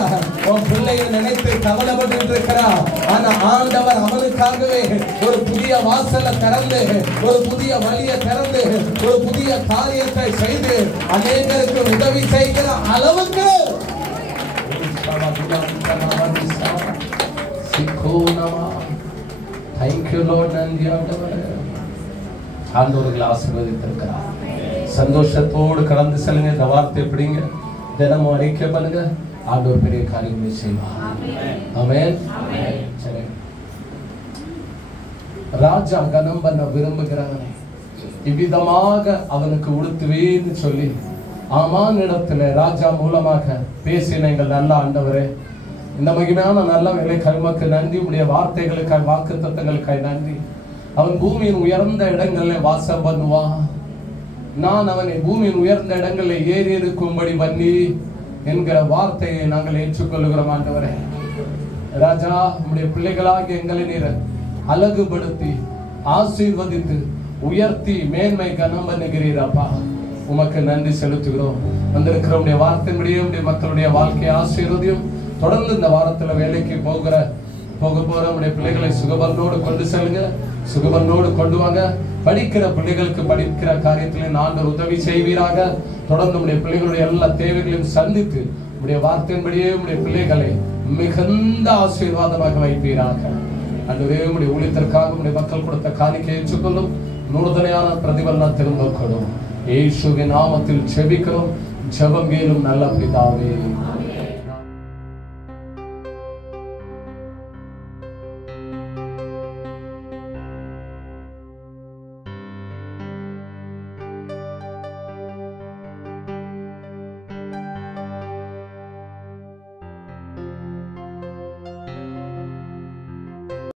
உன் பிள்ளையை நினைத்து கவலைப்பட்டு இருக்கிறா. ஆனா ஆண்டவர் அவனுக்காகவே ஒரு புதிய வாசலை திறந்து, ஒரு புதிய வழியை திறந்து, ஒரு புதிய காரியத்தை செய்து அநேகருக்கு உதவி செய்கிற அளவுக்கு ஆண்டவர்களை ஆசீர்வதித்திருக்கிறார். சந்தோஷத்தோடு கடந்து செல்லுங்க. இந்த வார்த்தை எப்படிங்க தினமும் அறிக்கை பண்ணுங்க. ஆண்டவர் பெரிய காரியங்களை செய்வார். ஆமென். சரி. ராஜா கனம் பண்ண விரும்புகிறவனை இவ்விதமாக அவனுக்கு உடுத்துவேன்னு சொல்லி ஆமான் இடத்துல ராஜா மூலமாக பேசின எங்கள் நல்ல ஆண்டவரே, இந்த மகிமையான நல்ல வேலைக்காய் உமக்கு நன்றி. உடைய வார்த்தைகளுக்காய் வாக்கு தத்தங்களுக்காய் நன்றி. அவன் பூமியின் உயர்ந்த இடங்களில் வாசம் பண்ணுவான். நான் அவனை பூமியின் உயர்ந்த இடங்களில் ஏறி இருக்கும்படி பண்ணி என்கிற வார்த்தையை நாங்கள் ஏற்றுக்கொள்ளுகிறோம் ஆண்டவரே. ராஜா, உம்முடைய பிள்ளைகளாக எங்களை நீர் அழகுபடுத்தி ஆசீர்வதித்து உயர்த்தி மேன்மை கனம் பண்ணுகிறீரப்பா. உமக்கு நன்றி செலுத்துகிறோம். வந்திருக்கிற உடைய வார்த்தையின்படியே உடைய மக்களுடைய வாழ்க்கையை ஆசீர்வதியும். தொடர்ந்து இந்த வாரத்துல வேலைக்கு போக போற உடைய பிள்ளைகளை சுகபலனோடு கொண்டு செல்லுங்க, சுகபலனோடு கொண்டு வாங்க. படிக்கிற பிள்ளைகளுக்கு படிக்கிற காரியத்திலே ஆண்டவர் உதவி செய்வீராக. தொடர்ந்து உடைய பிள்ளைகளுடைய எல்லா தேவைகளையும் சந்தித்து உடைய வார்த்தையின்படியே உடைய பிள்ளைகளை மிகுந்த ஆசீர்வாதமாக வைப்பீராக. அன்றுவே உடைய ஊழியத்திற்காக உடைய மக்கள் கொடுத்த காணிக்கை ஏற்றுக்கொள்ளும். நூறுதலையான பிரதிபலனம் திரும்ப கொள்ளும். இயேசுவின் நாமத்தில் ஜெபிக்கிறோம். ஜெபம் கேளும் நல்ல பிதாவே.